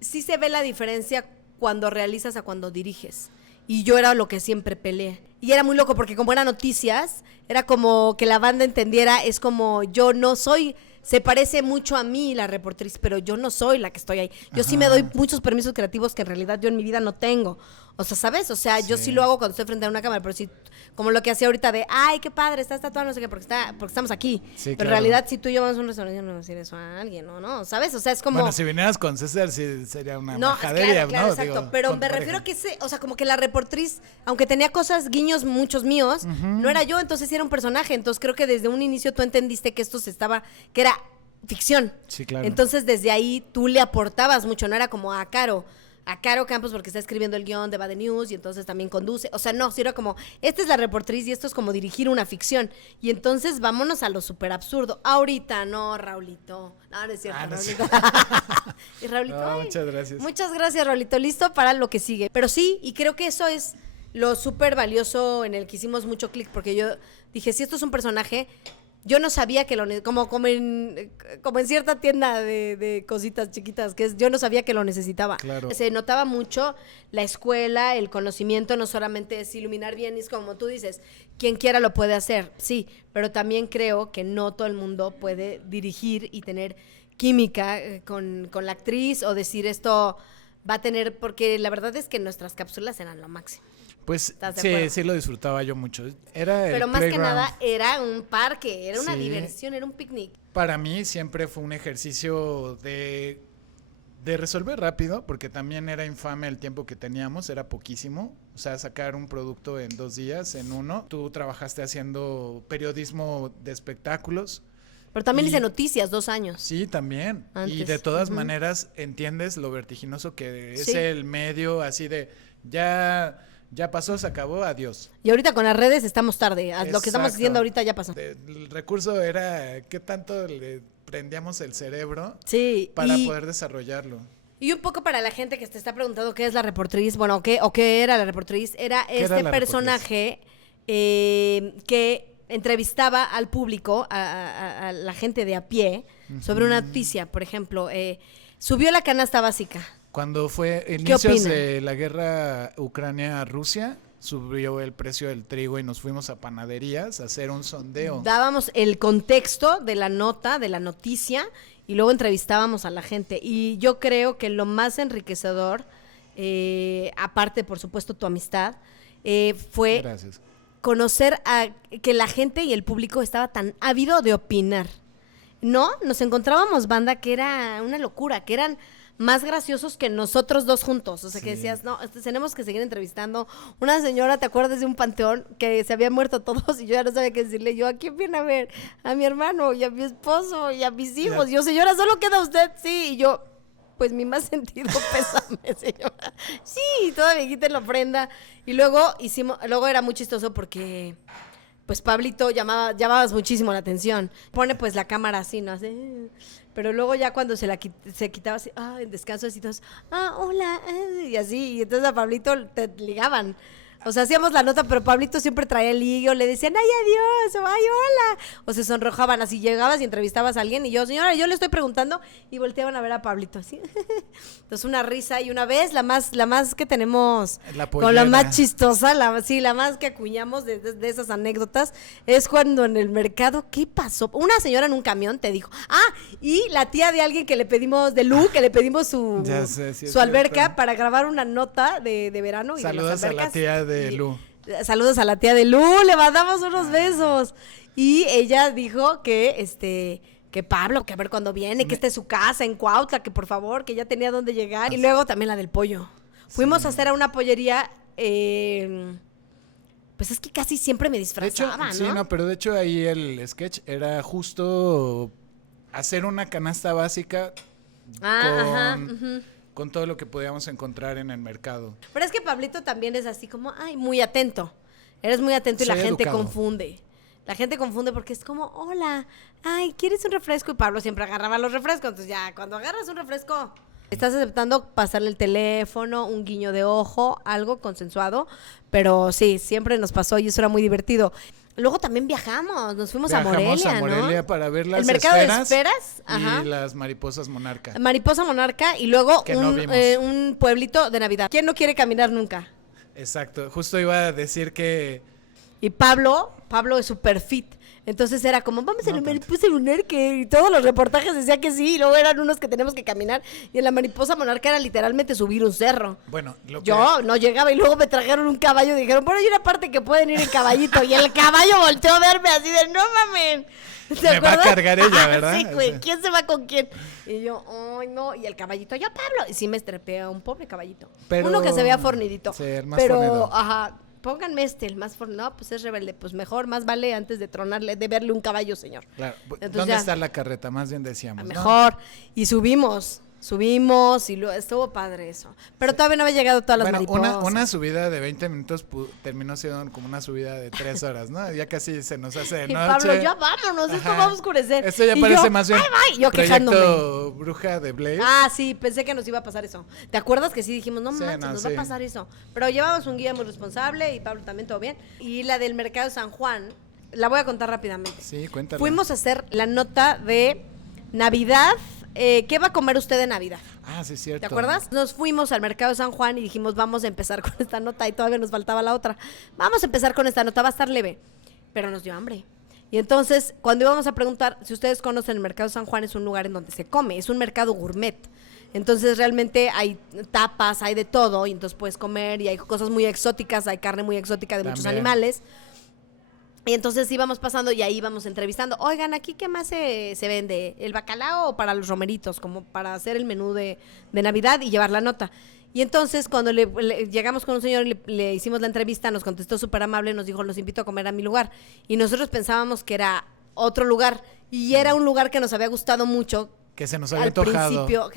sí se ve la diferencia cuando realizas a cuando diriges. Y yo era lo que siempre peleé. Y era muy loco porque como eran noticias, era como que la banda entendiera, es como yo no soy, se parece mucho a mí la reportriz, pero yo no soy la que estoy ahí. Yo sí me doy muchos permisos creativos que en realidad yo en mi vida no tengo. O sea, ¿sabes? O sea, yo sí lo hago cuando estoy frente a una cámara, pero sí, como lo que hacía ahorita de, ay, qué padre, estás tatuado, no sé qué, porque estamos aquí. Sí, pero claro. en realidad, si tú y yo vamos a un restaurante, yo no voy a decir eso a alguien, ¿no? ¿Sabes? O sea, es como... Bueno, si vinieras con César sí sería una No, majadería, claro, ¿no? exacto. Digo, Pero con me tu refiero pareja. a que o sea, como que la reportriz, aunque tenía cosas, guiños muchos míos, no era yo, entonces sí era un personaje. Entonces creo que desde un inicio tú entendiste que que era ficción. Sí, claro. Entonces desde ahí tú le aportabas mucho, no era como a Caro Campos porque está escribiendo el guión de Bad News y entonces también conduce, o sea, no, sí era como, esta es la reportriz y esto es como dirigir una ficción, y entonces vámonos a lo súper absurdo. Ahorita, no, Raulito, no es cierto, No es Raulito. Y Raulito, No, ay, muchas gracias. Muchas gracias, Raulito, listo para lo que sigue. Pero sí, y creo que eso es lo súper valioso en el que hicimos mucho clic, porque yo dije, si esto es un personaje, yo no sabía que como en cierta tienda de cositas chiquitas, yo no sabía que lo necesitaba. Claro. Se notaba mucho la escuela, el conocimiento, no solamente es iluminar bien, es como tú dices, quien quiera lo puede hacer, sí, pero también creo que no todo el mundo puede dirigir y tener química con la actriz o decir esto va a tener, porque la verdad es que nuestras cápsulas eran lo máximo. Pues sí lo disfrutaba yo mucho. Pero más que nada era un parque, era una diversión, era un picnic. Para mí siempre fue un ejercicio de resolver rápido, porque también era infame el tiempo que teníamos, era poquísimo. O sea, sacar un producto en 2 días, en 1. Tú trabajaste haciendo periodismo de espectáculos. Pero también hice noticias 2 años. Sí, también. Antes. Y de todas maneras entiendes lo vertiginoso que es el medio, así de ya pasó, se acabó, adiós. Y ahorita con las redes estamos tarde. Exacto. Lo que estamos haciendo ahorita ya pasó. El recurso era qué tanto le prendíamos el cerebro para poder desarrollarlo. Y un poco para la gente que te está preguntando qué es la reportriz, bueno, qué era la reportriz, era este personaje que entrevistaba al público, a la gente de a pie, sobre una noticia. Por ejemplo, subió la canasta básica. Cuando fue inicios de la guerra Ucrania-Rusia, subió el precio del trigo y nos fuimos a panaderías a hacer un sondeo. Dábamos el contexto de la nota, de la noticia, y luego entrevistábamos a la gente. Y yo creo que lo más enriquecedor, aparte, por supuesto, tu amistad, fue conocer a que la gente y el público estaba tan ávido de opinar. No, nos encontrábamos banda que era una locura, que eran más graciosos que nosotros dos juntos. O sea, que decías, no, tenemos que seguir entrevistando. Una señora, ¿te acuerdas de un panteón que se habían muerto todos y yo ya no sabía qué decirle? Yo, ¿a quién viene a ver? A mi hermano y a mi esposo y a mis hijos. Yo, señora, ¿solo queda usted? Sí. Y yo, pues mi más sentido pésame, señora. Sí, toda viejita en la ofrenda. Y luego era muy chistoso porque pues Pablito llamabas muchísimo la atención. Pone pues la cámara así, ¿no? Así, pero luego ya cuando se quitaba así, en descanso así todos, hola, y así, y entonces a Pablito te ligaban. O sea, hacíamos la nota, pero Pablito siempre traía el ligue, le decían, ay, adiós, o ay, hola. O se sonrojaban, así llegabas y entrevistabas a alguien, y yo, señora, yo le estoy preguntando, y volteaban a ver a Pablito, así. Entonces, una risa, y una vez, la más que tenemos, con la más chistosa, la más que acuñamos de esas anécdotas, es cuando en el mercado, ¿qué pasó? Una señora en un camión te dijo, y la tía de alguien que le pedimos, de Lu, que le pedimos su alberca para grabar una nota de verano. Y saludos a la tía de Lu. Saludos a la tía de Lu, le mandamos unos besos. Y ella dijo que Pablo, que a ver cuándo viene, que esté en su casa en Cuautla, que por favor, que ya tenía dónde llegar. Y luego también la del pollo. Fuimos a hacer a una pollería, pues es que casi siempre me disfrazaba, de hecho, ¿no? Sí, no, pero de hecho ahí el sketch era justo hacer una canasta básica con todo lo que podíamos encontrar en el mercado. Pero es que Pablito también es así como, muy atento. Eres muy atento y la gente confunde. La gente confunde porque es como, hola, ¿quieres un refresco? Y Pablo siempre agarraba los refrescos. Entonces ya, cuando agarras un refresco, estás aceptando pasarle el teléfono, un guiño de ojo, algo consensuado. Pero sí, siempre nos pasó y eso era muy divertido. Luego también nos fuimos a Morelia, ¿no? Para ver las mercado de esferas y las mariposas monarca. Mariposa monarca y luego un pueblito de Navidad. ¿Quién no quiere caminar nunca? Exacto, justo iba a decir que... Y Pablo es super fit. Entonces era como, vamos a la mariposa monarca. Y todos los reportajes decían que sí. Y luego eran unos que teníamos que caminar. Y en la mariposa monarca era literalmente subir un cerro. Bueno, yo no llegaba y luego me trajeron un caballo. Y dijeron, bueno, hay una parte que pueden ir en caballito. Y el caballo volteó a verme así de, no mamen. Me va a cargar ella, ¿verdad? Sí, güey, ¿quién se va con quién? Y yo, ay, no. Y el caballito, yo, Pablo. Y sí me estrepé a un pobre caballito. Uno que se vea fornidito. Sí, el más fornido. Pónganme el más fornido. No, pues es rebelde. Pues mejor, más vale antes de tronarle, de verle un caballo, señor. Claro. Entonces, ¿dónde está la carreta? Más bien decíamos, mejor. Y subimos y estuvo padre eso. Pero todavía no había llegado todas las mariposas. Una subida de 20 minutos terminó siendo como una subida de 3 horas, ¿no? Ya casi se nos hace de noche. Y Pablo, ya vámonos, esto va a oscurecer. Esto ya parece más bien yo proyecto Bruja de Blair. Sí, pensé que nos iba a pasar eso. ¿Te acuerdas que sí dijimos, no manches, nos va a pasar eso? Pero llevamos un guía muy responsable y Pablo también, todo bien. Y la del mercado de San Juan, la voy a contar rápidamente. Sí, cuéntala. Fuimos a hacer la nota de Navidad. ¿Qué va a comer usted de Navidad? Ah, sí, es cierto. ¿Te acuerdas? Nos fuimos al mercado de San Juan y dijimos, vamos a empezar con esta nota, y todavía nos faltaba la otra. Vamos a empezar con esta nota, va a estar leve. Pero nos dio hambre. Y entonces, cuando íbamos a preguntar, si ustedes conocen el mercado de San Juan, es un lugar en donde se come, es un mercado gourmet. Entonces realmente hay tapas, hay de todo, y entonces puedes comer, y hay cosas muy exóticas, hay carne muy exótica de muchos animales. Y entonces íbamos pasando y ahí íbamos entrevistando. Oigan, ¿aquí qué más se vende? ¿El bacalao o para los romeritos? Como para hacer el menú de Navidad y llevar la nota. Y entonces cuando llegamos con un señor y le hicimos la entrevista, nos contestó súper amable, nos dijo, los invito a comer a mi lugar. Y nosotros pensábamos que era otro lugar, y era un lugar que nos había gustado mucho. Que se nos había al antojado. principio,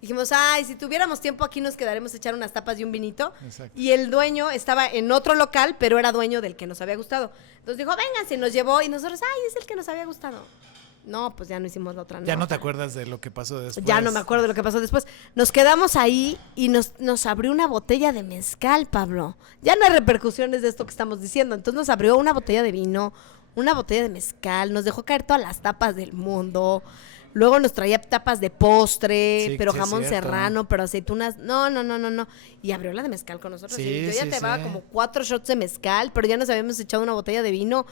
dijimos, ay, si tuviéramos tiempo aquí nos quedaremos a echar unas tapas y un vinito. Exacto. Y el dueño estaba en otro local, pero era dueño del que nos había gustado. Entonces dijo, vénganse, nos llevó y nosotros, ay, es el que nos había gustado. No, pues ya no hicimos la otra nota. Ya no te acuerdas de lo que pasó después. Ya no me acuerdo de lo que pasó después. Nos quedamos ahí y nos abrió una botella de mezcal, Pablo. Ya no hay repercusiones de esto que estamos diciendo. Entonces nos abrió una botella de vino, una botella de mezcal, nos dejó caer todas las tapas del mundo. Luego nos traía tapas de postre, Sí, pero sí, jamón cierto. serrano, pero aceitunas. No. Y abrió la de mezcal con nosotros. Sí, Y yo ya sí, llevaba sí. como 4 shots de mezcal, pero ya nos habíamos echado una botella de vino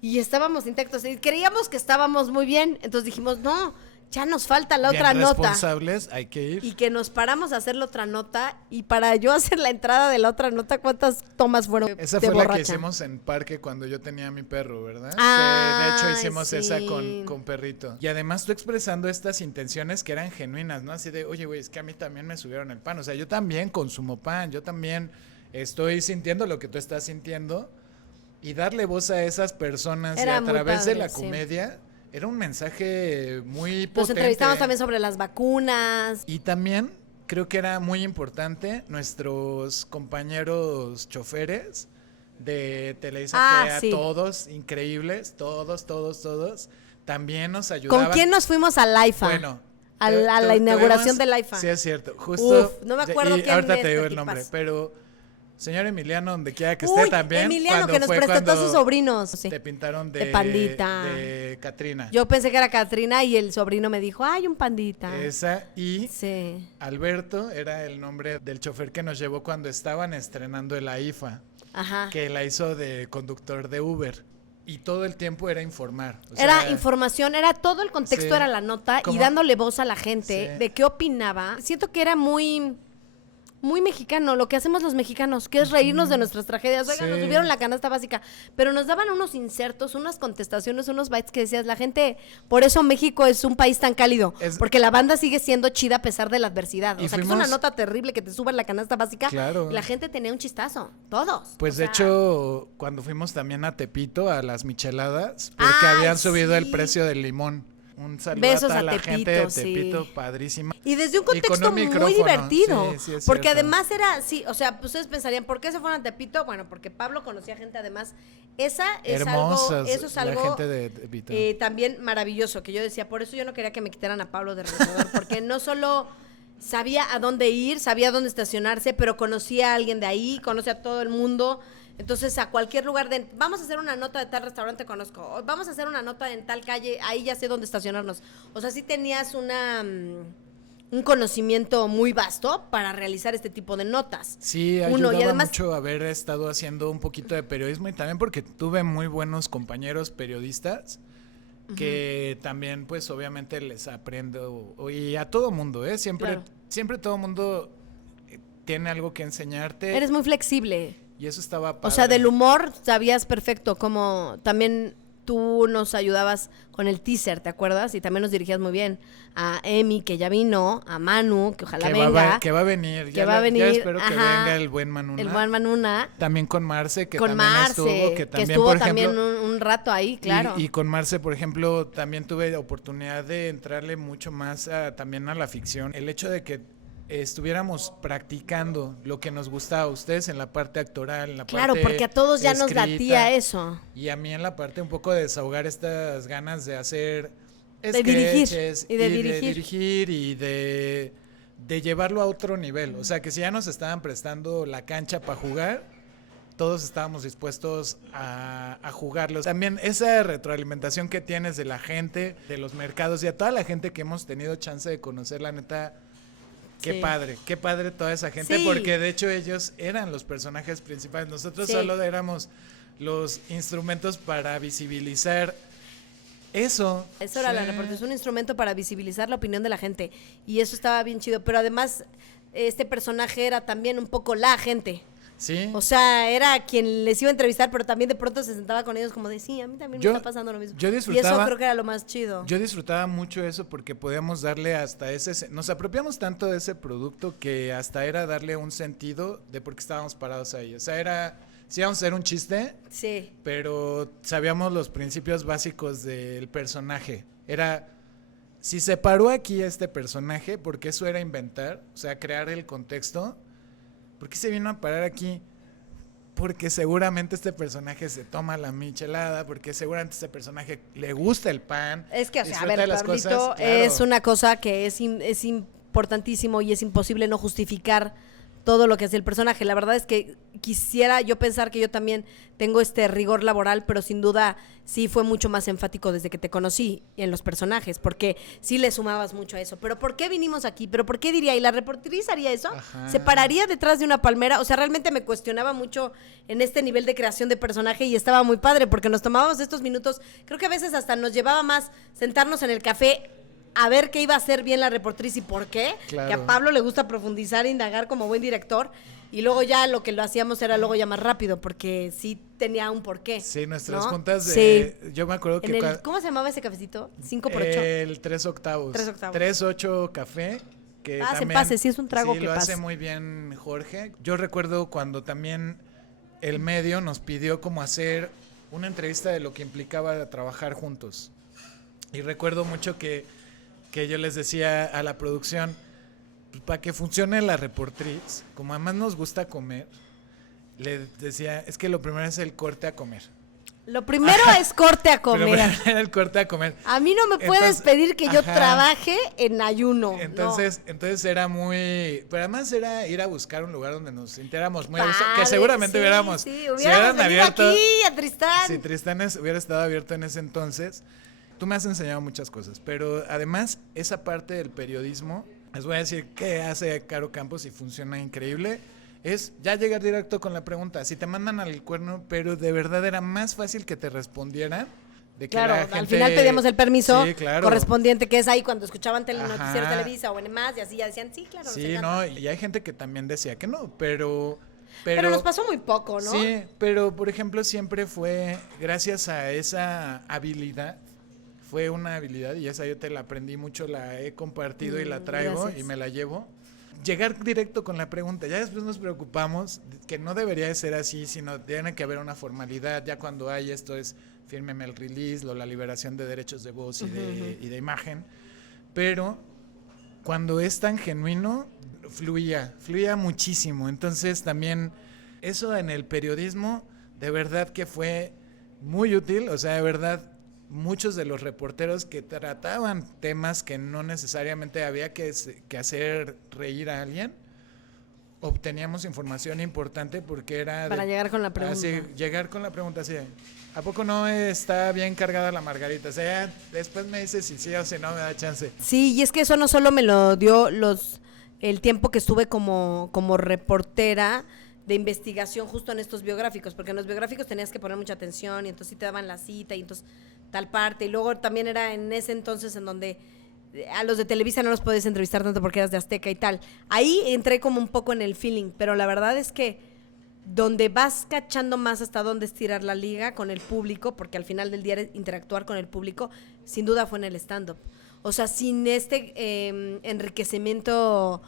y estábamos intactos. Y creíamos que estábamos muy bien. Entonces dijimos, no, ya nos falta la otra Bien nota. responsables, hay que ir. Y que nos paramos a hacer la otra nota. Y para yo hacer la entrada de la otra nota, ¿cuántas tomas fueron? Esa de fue la borracha? que hicimos en parque cuando yo tenía a mi perro, ¿verdad? Ah, que de hecho hicimos sí. esa con perrito. Y además tú expresando estas intenciones que eran genuinas, ¿no? Así de, oye, güey, es que a mí también me subieron el pan. O sea, yo también consumo pan, yo también estoy sintiendo lo que tú estás sintiendo. Y darle voz a esas personas Era y a muy través de padre, la sí. comedia, era un mensaje muy potente. Nos entrevistamos también sobre las vacunas. Y también creo que era muy importante nuestros compañeros choferes de Televisa, que sí. a todos, increíbles, todos, también nos ayudaban. ¿Con quién nos fuimos a la IFA? Bueno. A la inauguración de la IFA. Sí, es cierto. Justo. Uf, no me acuerdo quién ahorita es, te digo ¿qué el nombre, pasa? pero señor Emiliano, donde quiera que esté también. Emiliano, cuando que nos fue presentó a sus cuando sobrinos. Sí. Te pintaron De pandita. de Catrina. Yo pensé que era Catrina y el sobrino me dijo, ay, un pandita. Esa y Sí. Alberto era el nombre del chofer que nos llevó cuando estaban estrenando el AIFA, Ajá. que la hizo de conductor de Uber. Y todo el tiempo era informar. O Era sea, información, era todo el contexto, sí. era la nota, y ¿Cómo? dándole voz a la gente Sí. de qué opinaba. Siento que era muy mexicano, lo que hacemos los mexicanos, que es reírnos de nuestras tragedias. Oigan, Sí. nos subieron la canasta básica, pero nos daban unos insertos, unas contestaciones, unos bytes que decías, la gente, por eso México es un país tan cálido, porque la banda sigue siendo chida a pesar de la adversidad. Y O sea, que es una nota terrible que te suban la canasta básica. Claro. La gente tenía un chistazo, todos. Pues O de sea, hecho, cuando fuimos también a Tepito, a las micheladas, porque ¡Ay, habían subido el sí! precio del limón. Un saludo Besos a a la Tepito, gente de sí. Tepito, padrísima. Y desde un Y con contexto un muy micrófono, divertido. sí, sí, es porque cierto. además era, sí, o sea, pues ustedes pensarían, ¿por qué se fueron a Tepito? Bueno, porque Pablo conocía gente además. Esa es Hermosas, algo, eso es la algo gente de Tepito. también maravilloso, que yo decía, por eso yo no quería que me quitaran a Pablo de realizador, porque no solo sabía a dónde ir, sabía a dónde estacionarse, pero conocía a alguien de ahí, conoce a todo el mundo. Entonces, a cualquier lugar vamos a hacer una nota de tal restaurante, conozco, o vamos a hacer una nota en tal calle, ahí ya sé dónde estacionarnos. O sea, sí tenías un conocimiento muy vasto para realizar este tipo de notas. Sí, Uno, ayudaba y además, mucho haber estado haciendo un poquito de periodismo y también porque tuve muy buenos compañeros periodistas que también pues obviamente les aprendo y a todo mundo, siempre todo mundo tiene algo que enseñarte. eres muy flexible. Y eso estaba padre. O sea, del humor sabías perfecto, como también tú nos ayudabas con el teaser, ¿te acuerdas? Y también nos dirigías muy bien a Emi, que ya vino, a Manu, que ojalá venga. Que va a venir. Que va a venir. Ya espero que ajá, venga el buen Manuna. El buen Manuna. También con Marce, que Con también Marce, estuvo. Que también, estuvo por ejemplo, también un rato ahí, claro. Y con Marce, por ejemplo, también tuve la oportunidad de entrarle mucho más también a la ficción. El hecho de que estuviéramos practicando lo que nos gustaba a ustedes en la parte actoral, en la Claro, parte porque a todos ya nos escrita, latía eso. y a mí en la parte un poco de desahogar estas ganas de hacer De dirigir, sketches y de de dirigir. dirigir y de llevarlo a otro nivel. O sea, que si ya nos estaban prestando la cancha para jugar, todos estábamos dispuestos a jugarlos. También esa retroalimentación que tienes de la gente, de los mercados y a toda la gente que hemos tenido chance de conocer, la neta, qué padre toda esa gente, porque de hecho ellos eran los personajes principales, nosotros solo éramos los instrumentos para visibilizar eso. Eso era la reportera, es un instrumento para visibilizar la opinión de la gente y eso estaba bien chido, pero además este personaje era también un poco la gente. Sí. O sea, era quien les iba a entrevistar, pero también de pronto se sentaba con ellos como de, sí, a mí también me está pasando lo mismo. Yo disfrutaba, y eso creo que era lo más chido. Yo disfrutaba mucho eso porque podíamos darle hasta ese... Nos apropiamos tanto de ese producto que hasta era darle un sentido de por qué estábamos parados ahí. O sea, era... Sí, íbamos a hacer un chiste, pero sabíamos los principios básicos del personaje. Era... Si se paró aquí este personaje, porque eso era inventar, o sea, crear el contexto... ¿Por qué se vino a parar aquí? Porque seguramente este personaje se toma la michelada, porque seguramente este personaje le gusta el pan. Es que, o sea, a ver, Pablito, es una cosa que es importantísimo y es imposible no justificar todo lo que hace el personaje. La verdad es que quisiera yo pensar que yo también tengo este rigor laboral, pero sin duda sí fue mucho más enfático desde que te conocí en los personajes, porque sí le sumabas mucho a eso. Pero ¿por qué vinimos aquí? ¿Pero por qué diría? ¿Y la reporteriza haría eso? Ajá. ¿Se pararía detrás de una palmera? O sea, realmente me cuestionaba mucho en este nivel de creación de personaje y estaba muy padre, porque nos tomábamos estos minutos, creo que a veces hasta nos llevaba más sentarnos en el café a ver qué iba a hacer bien la reportriz y por qué, claro. Que a Pablo le gusta profundizar, indagar como buen director, y luego ya lo que lo hacíamos era luego ya más rápido, porque sí tenía un porqué. Sí, nuestras juntas de... Sí. Yo me acuerdo que... ¿Cómo se llamaba ese cafecito? 5x8. El 3 octavos. 3-8 café. Que se también, pase, sí es un trago que lo pasa. hace muy bien Jorge. Yo recuerdo cuando también el medio nos pidió como hacer una entrevista de lo que implicaba trabajar juntos. Y recuerdo mucho que yo les decía a la producción, pues, para que funcione la reportriz, como además nos gusta comer, le decía, es que lo primero es el corte a comer. Lo primero es corte a comer. Era el corte a comer. A mí no me puedes pedir que yo trabaje en ayuno. Entonces era muy... Pero además era ir a buscar un lugar donde nos sintiéramos muy... Padre, que seguramente hubiéramos... Sí, hubiéramos venido aquí a Tristán. Si Tristán hubiera estado abierto en ese entonces... Tú me has enseñado muchas cosas, pero además esa parte del periodismo, les voy a decir qué hace Caro Campos y funciona increíble, es ya llegar directo con la pregunta. Si te mandan al cuerno, pero de verdad era más fácil que te respondieran. De que claro, la gente... al final pedíamos el permiso claro. correspondiente, que es ahí cuando escuchaban noticiero Televisa o en más, y así ya decían, sí, claro. Sí, no, y hay gente que también decía que no, pero nos pasó muy poco, ¿no? Sí, pero por ejemplo siempre fue gracias a esa habilidad. Fue una habilidad y esa yo te la aprendí mucho, la he compartido y la traigo gracias. Y me la llevo. Llegar directo con la pregunta, ya después nos preocupamos que no debería de ser así, sino tiene que haber una formalidad, ya cuando hay esto es fírmeme el release, la liberación de derechos de voz y de imagen, pero cuando es tan genuino, fluía muchísimo, entonces también eso en el periodismo de verdad que fue muy útil, o sea, de verdad muchos de los reporteros que trataban temas que no necesariamente había que hacer reír a alguien, obteníamos información importante porque era... Para llegar con la pregunta. Así, llegar con la pregunta así, ¿a poco no está bien cargada la margarita? O sea, después me dices si sí o si no me da chance. Sí, y es que eso no solo me lo dio el tiempo que estuve como reportera de investigación justo en estos biográficos, porque en los biográficos tenías que poner mucha atención y entonces sí te daban la cita y entonces tal parte, y luego también era en ese entonces en donde a los de Televisa no los podías entrevistar tanto porque eras de Azteca y tal. Ahí entré como un poco en el feeling, pero la verdad es que donde vas cachando más hasta dónde estirar la liga con el público, porque al final del día era interactuar con el público, sin duda fue en el stand-up. O sea, sin este enriquecimiento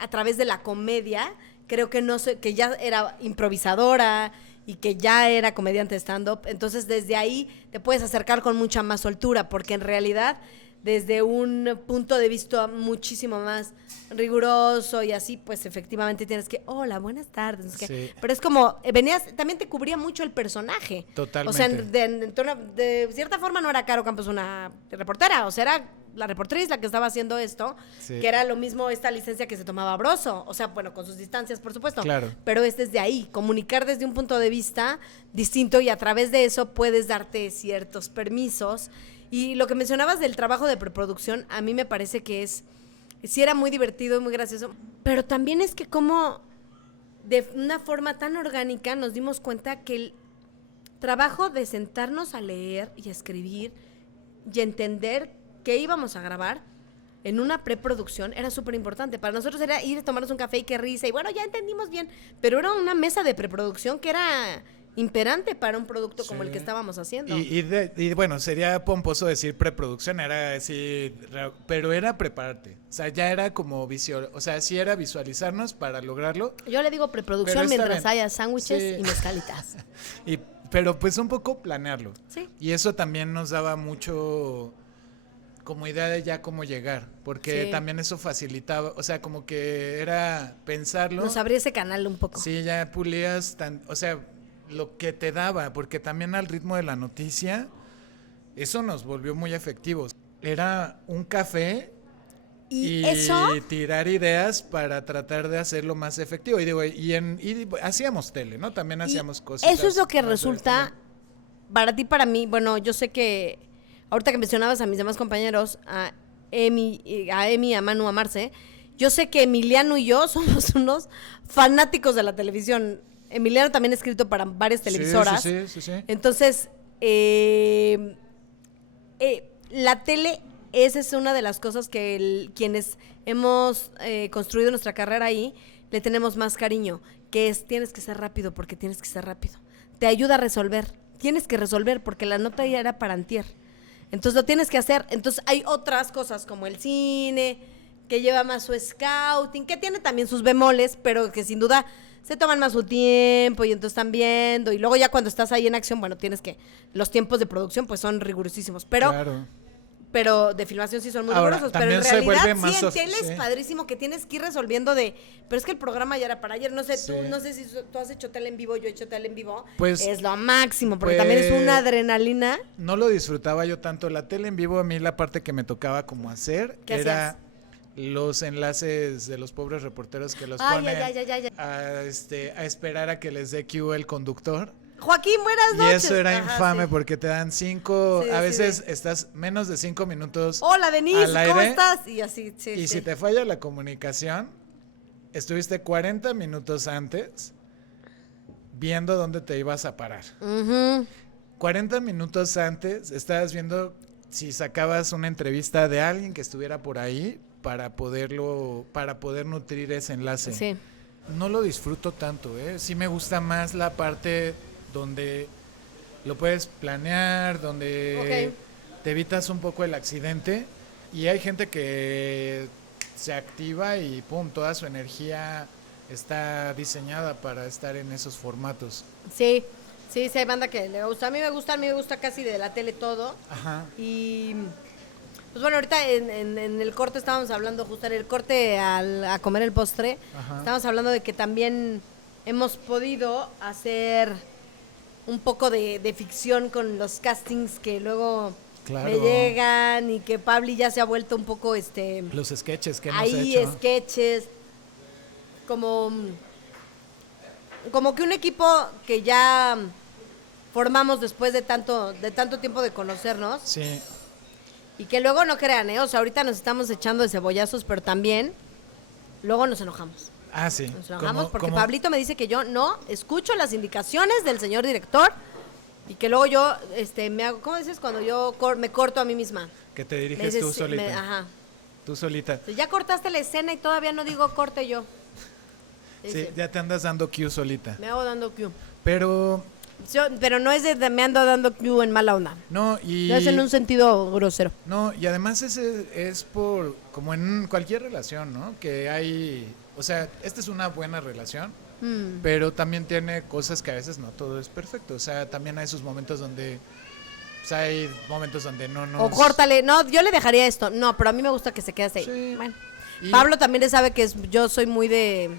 a través de la comedia, creo que que ya era improvisadora y que ya era comediante de stand-up. Entonces, desde ahí te puedes acercar con mucha más soltura, porque en realidad, desde un punto de vista muchísimo más riguroso y así, pues efectivamente tienes que, hola, buenas tardes. No sé qué. Pero es como, también te cubría mucho el personaje. Totalmente. O sea, de cierta forma no era Caro Campos una reportera, o sea, era la reportriz la que estaba haciendo esto, Sí. que era lo mismo esta licencia que se tomaba Broso, o sea, bueno, con sus distancias, por supuesto, Claro. pero es desde ahí, comunicar desde un punto de vista distinto y a través de eso puedes darte ciertos permisos. Y lo que mencionabas del trabajo de preproducción, a mí me parece que sí era muy divertido y muy gracioso, pero también es que como de una forma tan orgánica nos dimos cuenta que el trabajo de sentarnos a leer y a escribir y entender qué íbamos a grabar en una preproducción era súper importante. Para nosotros era ir a tomarnos un café y qué risa, y bueno, ya entendimos bien, pero era una mesa de preproducción que era imperante para un producto como el que estábamos haciendo. Y bueno, sería pomposo decir preproducción, era decir, pero era prepararte. O sea, ya era como o sea, sí era visualizarnos para lograrlo. Yo le digo preproducción Pero está mientras bien. haya sándwiches Sí. y mezcalitas. Pero pues un poco planearlo. Sí. Y eso también nos daba mucho como idea de ya cómo llegar, porque Sí. también eso facilitaba, o sea, como que era pensarlo. Nos abría ese canal un poco. Sí, ya pulías, o sea, lo que te daba, porque también al ritmo de la noticia, eso nos volvió muy efectivos. Era un café Y y eso, tirar ideas para tratar de hacerlo más efectivo. Y digo, hacíamos tele, ¿no? También y hacíamos cosas. eso es lo que más resulta para ti, para mí. Bueno, yo sé que ahorita que mencionabas a mis demás compañeros, a Emi, a Manu, a Marce, yo sé que Emiliano y yo somos unos fanáticos de la televisión. Emiliano también ha escrito para varias televisoras. Sí. Entonces, la tele, esa es una de las cosas que quienes hemos construido nuestra carrera ahí, le tenemos más cariño, que es tienes que ser rápido porque tienes que ser rápido. Te ayuda a resolver, tienes que resolver porque la nota ya era para antier. Entonces lo tienes que hacer. Entonces hay otras cosas como el cine, que lleva más su scouting, que tiene también sus bemoles, pero que sin duda se toman más su tiempo y entonces están viendo. Y luego ya cuando estás ahí en acción, bueno, los tiempos de producción pues son rigurosísimos. Claro. Pero de filmación sí son muy Ahora, rigurosos. Pero en también se vuelve realidad más sí, en tele sí. es padrísimo que tienes que ir resolviendo pero es que el programa ya era para ayer. No sé, Sí. no sé si tú has hecho tele en vivo, yo he hecho tele en vivo. Pues, es lo máximo, porque pues, también es una adrenalina. No lo disfrutaba yo tanto. La tele en vivo, a mí la parte que me tocaba como hacer ¿Qué era hacías? los enlaces de los pobres reporteros que los Ay, ponen ya. a esperar a que les dé cue el conductor. Joaquín, buenas Y noches. eso era Ajá, infame sí. porque te dan 5, Sí, a sí, veces estás menos de 5 minutos Hola, Denise, al aire, ¿cómo estás? Y así, sí. y sí. si te falla la comunicación, estuviste 40 minutos antes viendo dónde te ibas a parar. Ujú. 40 minutos antes estabas viendo si sacabas una entrevista de alguien que estuviera por ahí para poder nutrir ese enlace. Sí. No lo disfruto tanto, ¿eh? Sí me gusta más la parte donde lo puedes planear, donde te evitas un poco el accidente, y hay gente que se activa y pum, toda su energía está diseñada para estar en esos formatos. Sí, hay banda que le gusta. A mí me gusta casi de la tele todo. Ajá. Y pues bueno, ahorita en el corte estábamos hablando, justo en el corte a comer el postre, Ajá. estábamos hablando de que también hemos podido hacer un poco de ficción con los castings que luego Claro. me llegan, y que Pabli ya se ha vuelto un poco Los sketches que hemos ahí hecho. sketches como que un equipo que ya formamos después de tanto tiempo de conocernos, Sí. y que luego no crean, o sea, ahorita nos estamos echando de cebollazos, pero también luego nos enojamos. Ah, sí. Nos enojamos porque como- Pablito me dice que yo no escucho las indicaciones del señor director, y que luego yo me hago, ¿cómo dices? Cuando yo me corto a mí misma. Que te Me diriges dices, tú solita. ajá. Tú solita. Ya cortaste la escena y todavía no digo corte yo. Sí, Dice, ya te andas dando cue solita. me hago dando cue. Pero Pero no es de me ando dando cue en mala onda. no, y No es en un sentido grosero. no, y además ese es por como en cualquier relación, ¿no? Que hay, o sea, esta es una buena relación, pero también tiene cosas que a veces no todo es perfecto. O sea, también hay esos momentos donde hay momentos donde no nos O córtale. No, yo le dejaría esto. No, pero a mí me gusta que se quede así. Sí. Bueno. Y Pablo también sabe que yo soy muy de...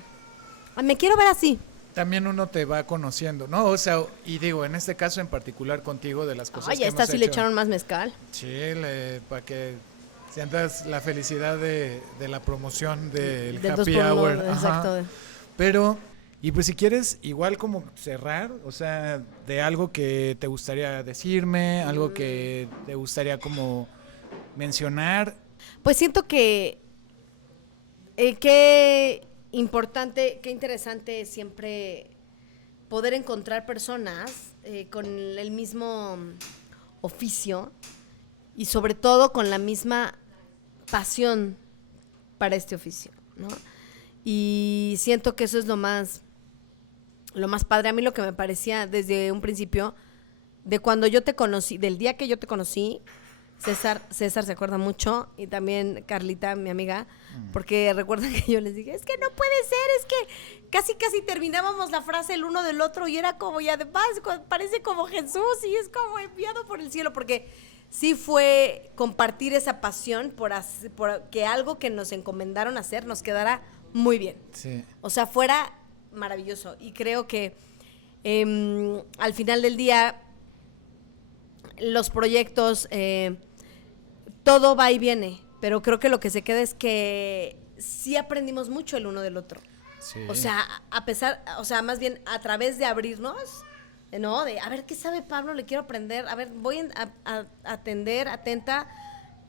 "Ay, me quiero ver así". también uno te va conociendo, ¿no? O sea, y digo, en este caso en particular contigo, de las cosas Ay, que a esta hemos sí le hecho. echaron más mezcal. Sí, para que Sientas la felicidad de la promoción del happy 2x1, hour. exacto. Ajá. Pero, y pues si quieres, igual como cerrar, o sea, de algo que te gustaría decirme, algo que te gustaría como mencionar. Pues siento que qué importante, qué interesante es siempre poder encontrar personas con el mismo oficio y sobre todo con la misma pasión para este oficio, ¿no? Y siento que eso es lo más padre. A mí lo que me parecía desde un principio, de cuando yo te conocí, del día que yo te conocí, César se acuerda mucho, y también Carlita, mi amiga, porque recuerdan que yo les dije, es que no puede ser, es que casi terminábamos la frase el uno del otro y era como, y además parece como Jesús y es como enviado por el cielo, porque sí fue compartir esa pasión por que algo que nos encomendaron hacer nos quedara muy bien. Sí. O sea, fuera maravilloso. Y creo que al final del día los proyectos, todo va y viene, pero creo que lo que se queda es que sí aprendimos mucho el uno del otro. Sí. O sea, más bien a través de abrirnos, ¿no? De, a ver, ¿qué sabe Pablo? Le quiero aprender. A ver, voy a atender, atenta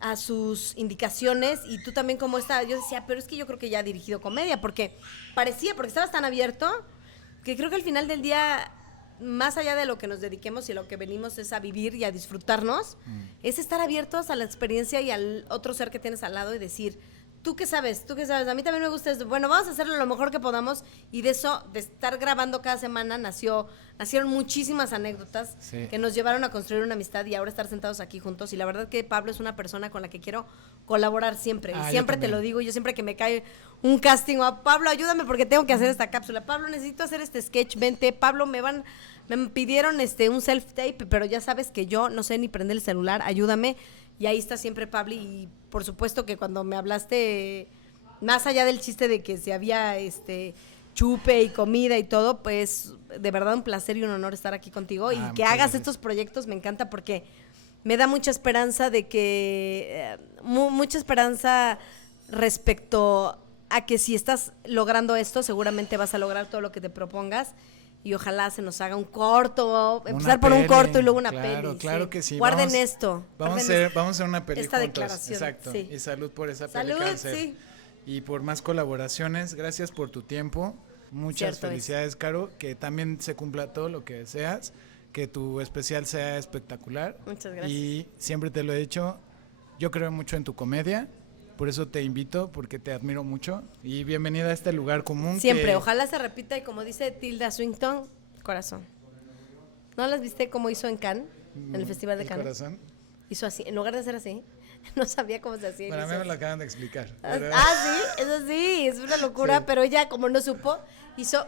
a sus indicaciones. Y tú también como esta, yo decía, pero es que yo creo que ya ha dirigido comedia, porque estabas tan abierto, que creo que al final del día, más allá de lo que nos dediquemos y lo que venimos es a vivir y a disfrutarnos, es estar abiertos a la experiencia y al otro ser que tienes al lado y decir, ¿tú qué sabes? A mí también me gusta esto. Bueno, vamos a hacerlo lo mejor que podamos. Y de eso, de estar grabando cada semana, nacieron muchísimas anécdotas que nos llevaron a construir una amistad y ahora estar sentados aquí juntos. Y la verdad que Pablo es una persona con la que quiero colaborar siempre. Y siempre te lo digo, yo siempre que me cae un casting, Pablo, ayúdame porque tengo que hacer esta cápsula. Pablo, necesito hacer este sketch, vente. Pablo, me pidieron un self-tape, pero ya sabes que yo no sé ni prender el celular, ayúdame. Y ahí está siempre Pablo, y por supuesto que cuando me hablaste, más allá del chiste de que si había chupe y comida y todo, pues de verdad un placer y un honor estar aquí contigo y que hagas gracias. Estos proyectos me encanta porque me da mucha esperanza de que, mucha esperanza respecto a que si estás logrando esto, seguramente vas a lograr todo lo que te propongas. Y ojalá se nos haga un corto, empezar por un corto y luego una peli. Claro que sí. Guarden esto. Vamos a hacer una peli esta juntos. Declaración. Exacto. Sí. Y salud por esa peli. Salud, sí. Y por más colaboraciones. Gracias por tu tiempo. Muchas felicidades, Caro. Que también se cumpla todo lo que deseas. Que tu especial sea espectacular. Muchas gracias. Y siempre te lo he dicho, yo creo mucho en tu comedia. Por eso te invito, porque te admiro mucho. Y bienvenida a este lugar común. Siempre, ojalá se repita. Y como dice Tilda Swinton, corazón. ¿No las viste cómo hizo en Cannes? En el Festival de Cannes. Corazón. Hizo así, en lugar de hacer así. No sabía cómo se hacía. Para mí me lo acaban de explicar. Sí, eso sí, es una locura. Sí. Pero ella, como no supo, hizo...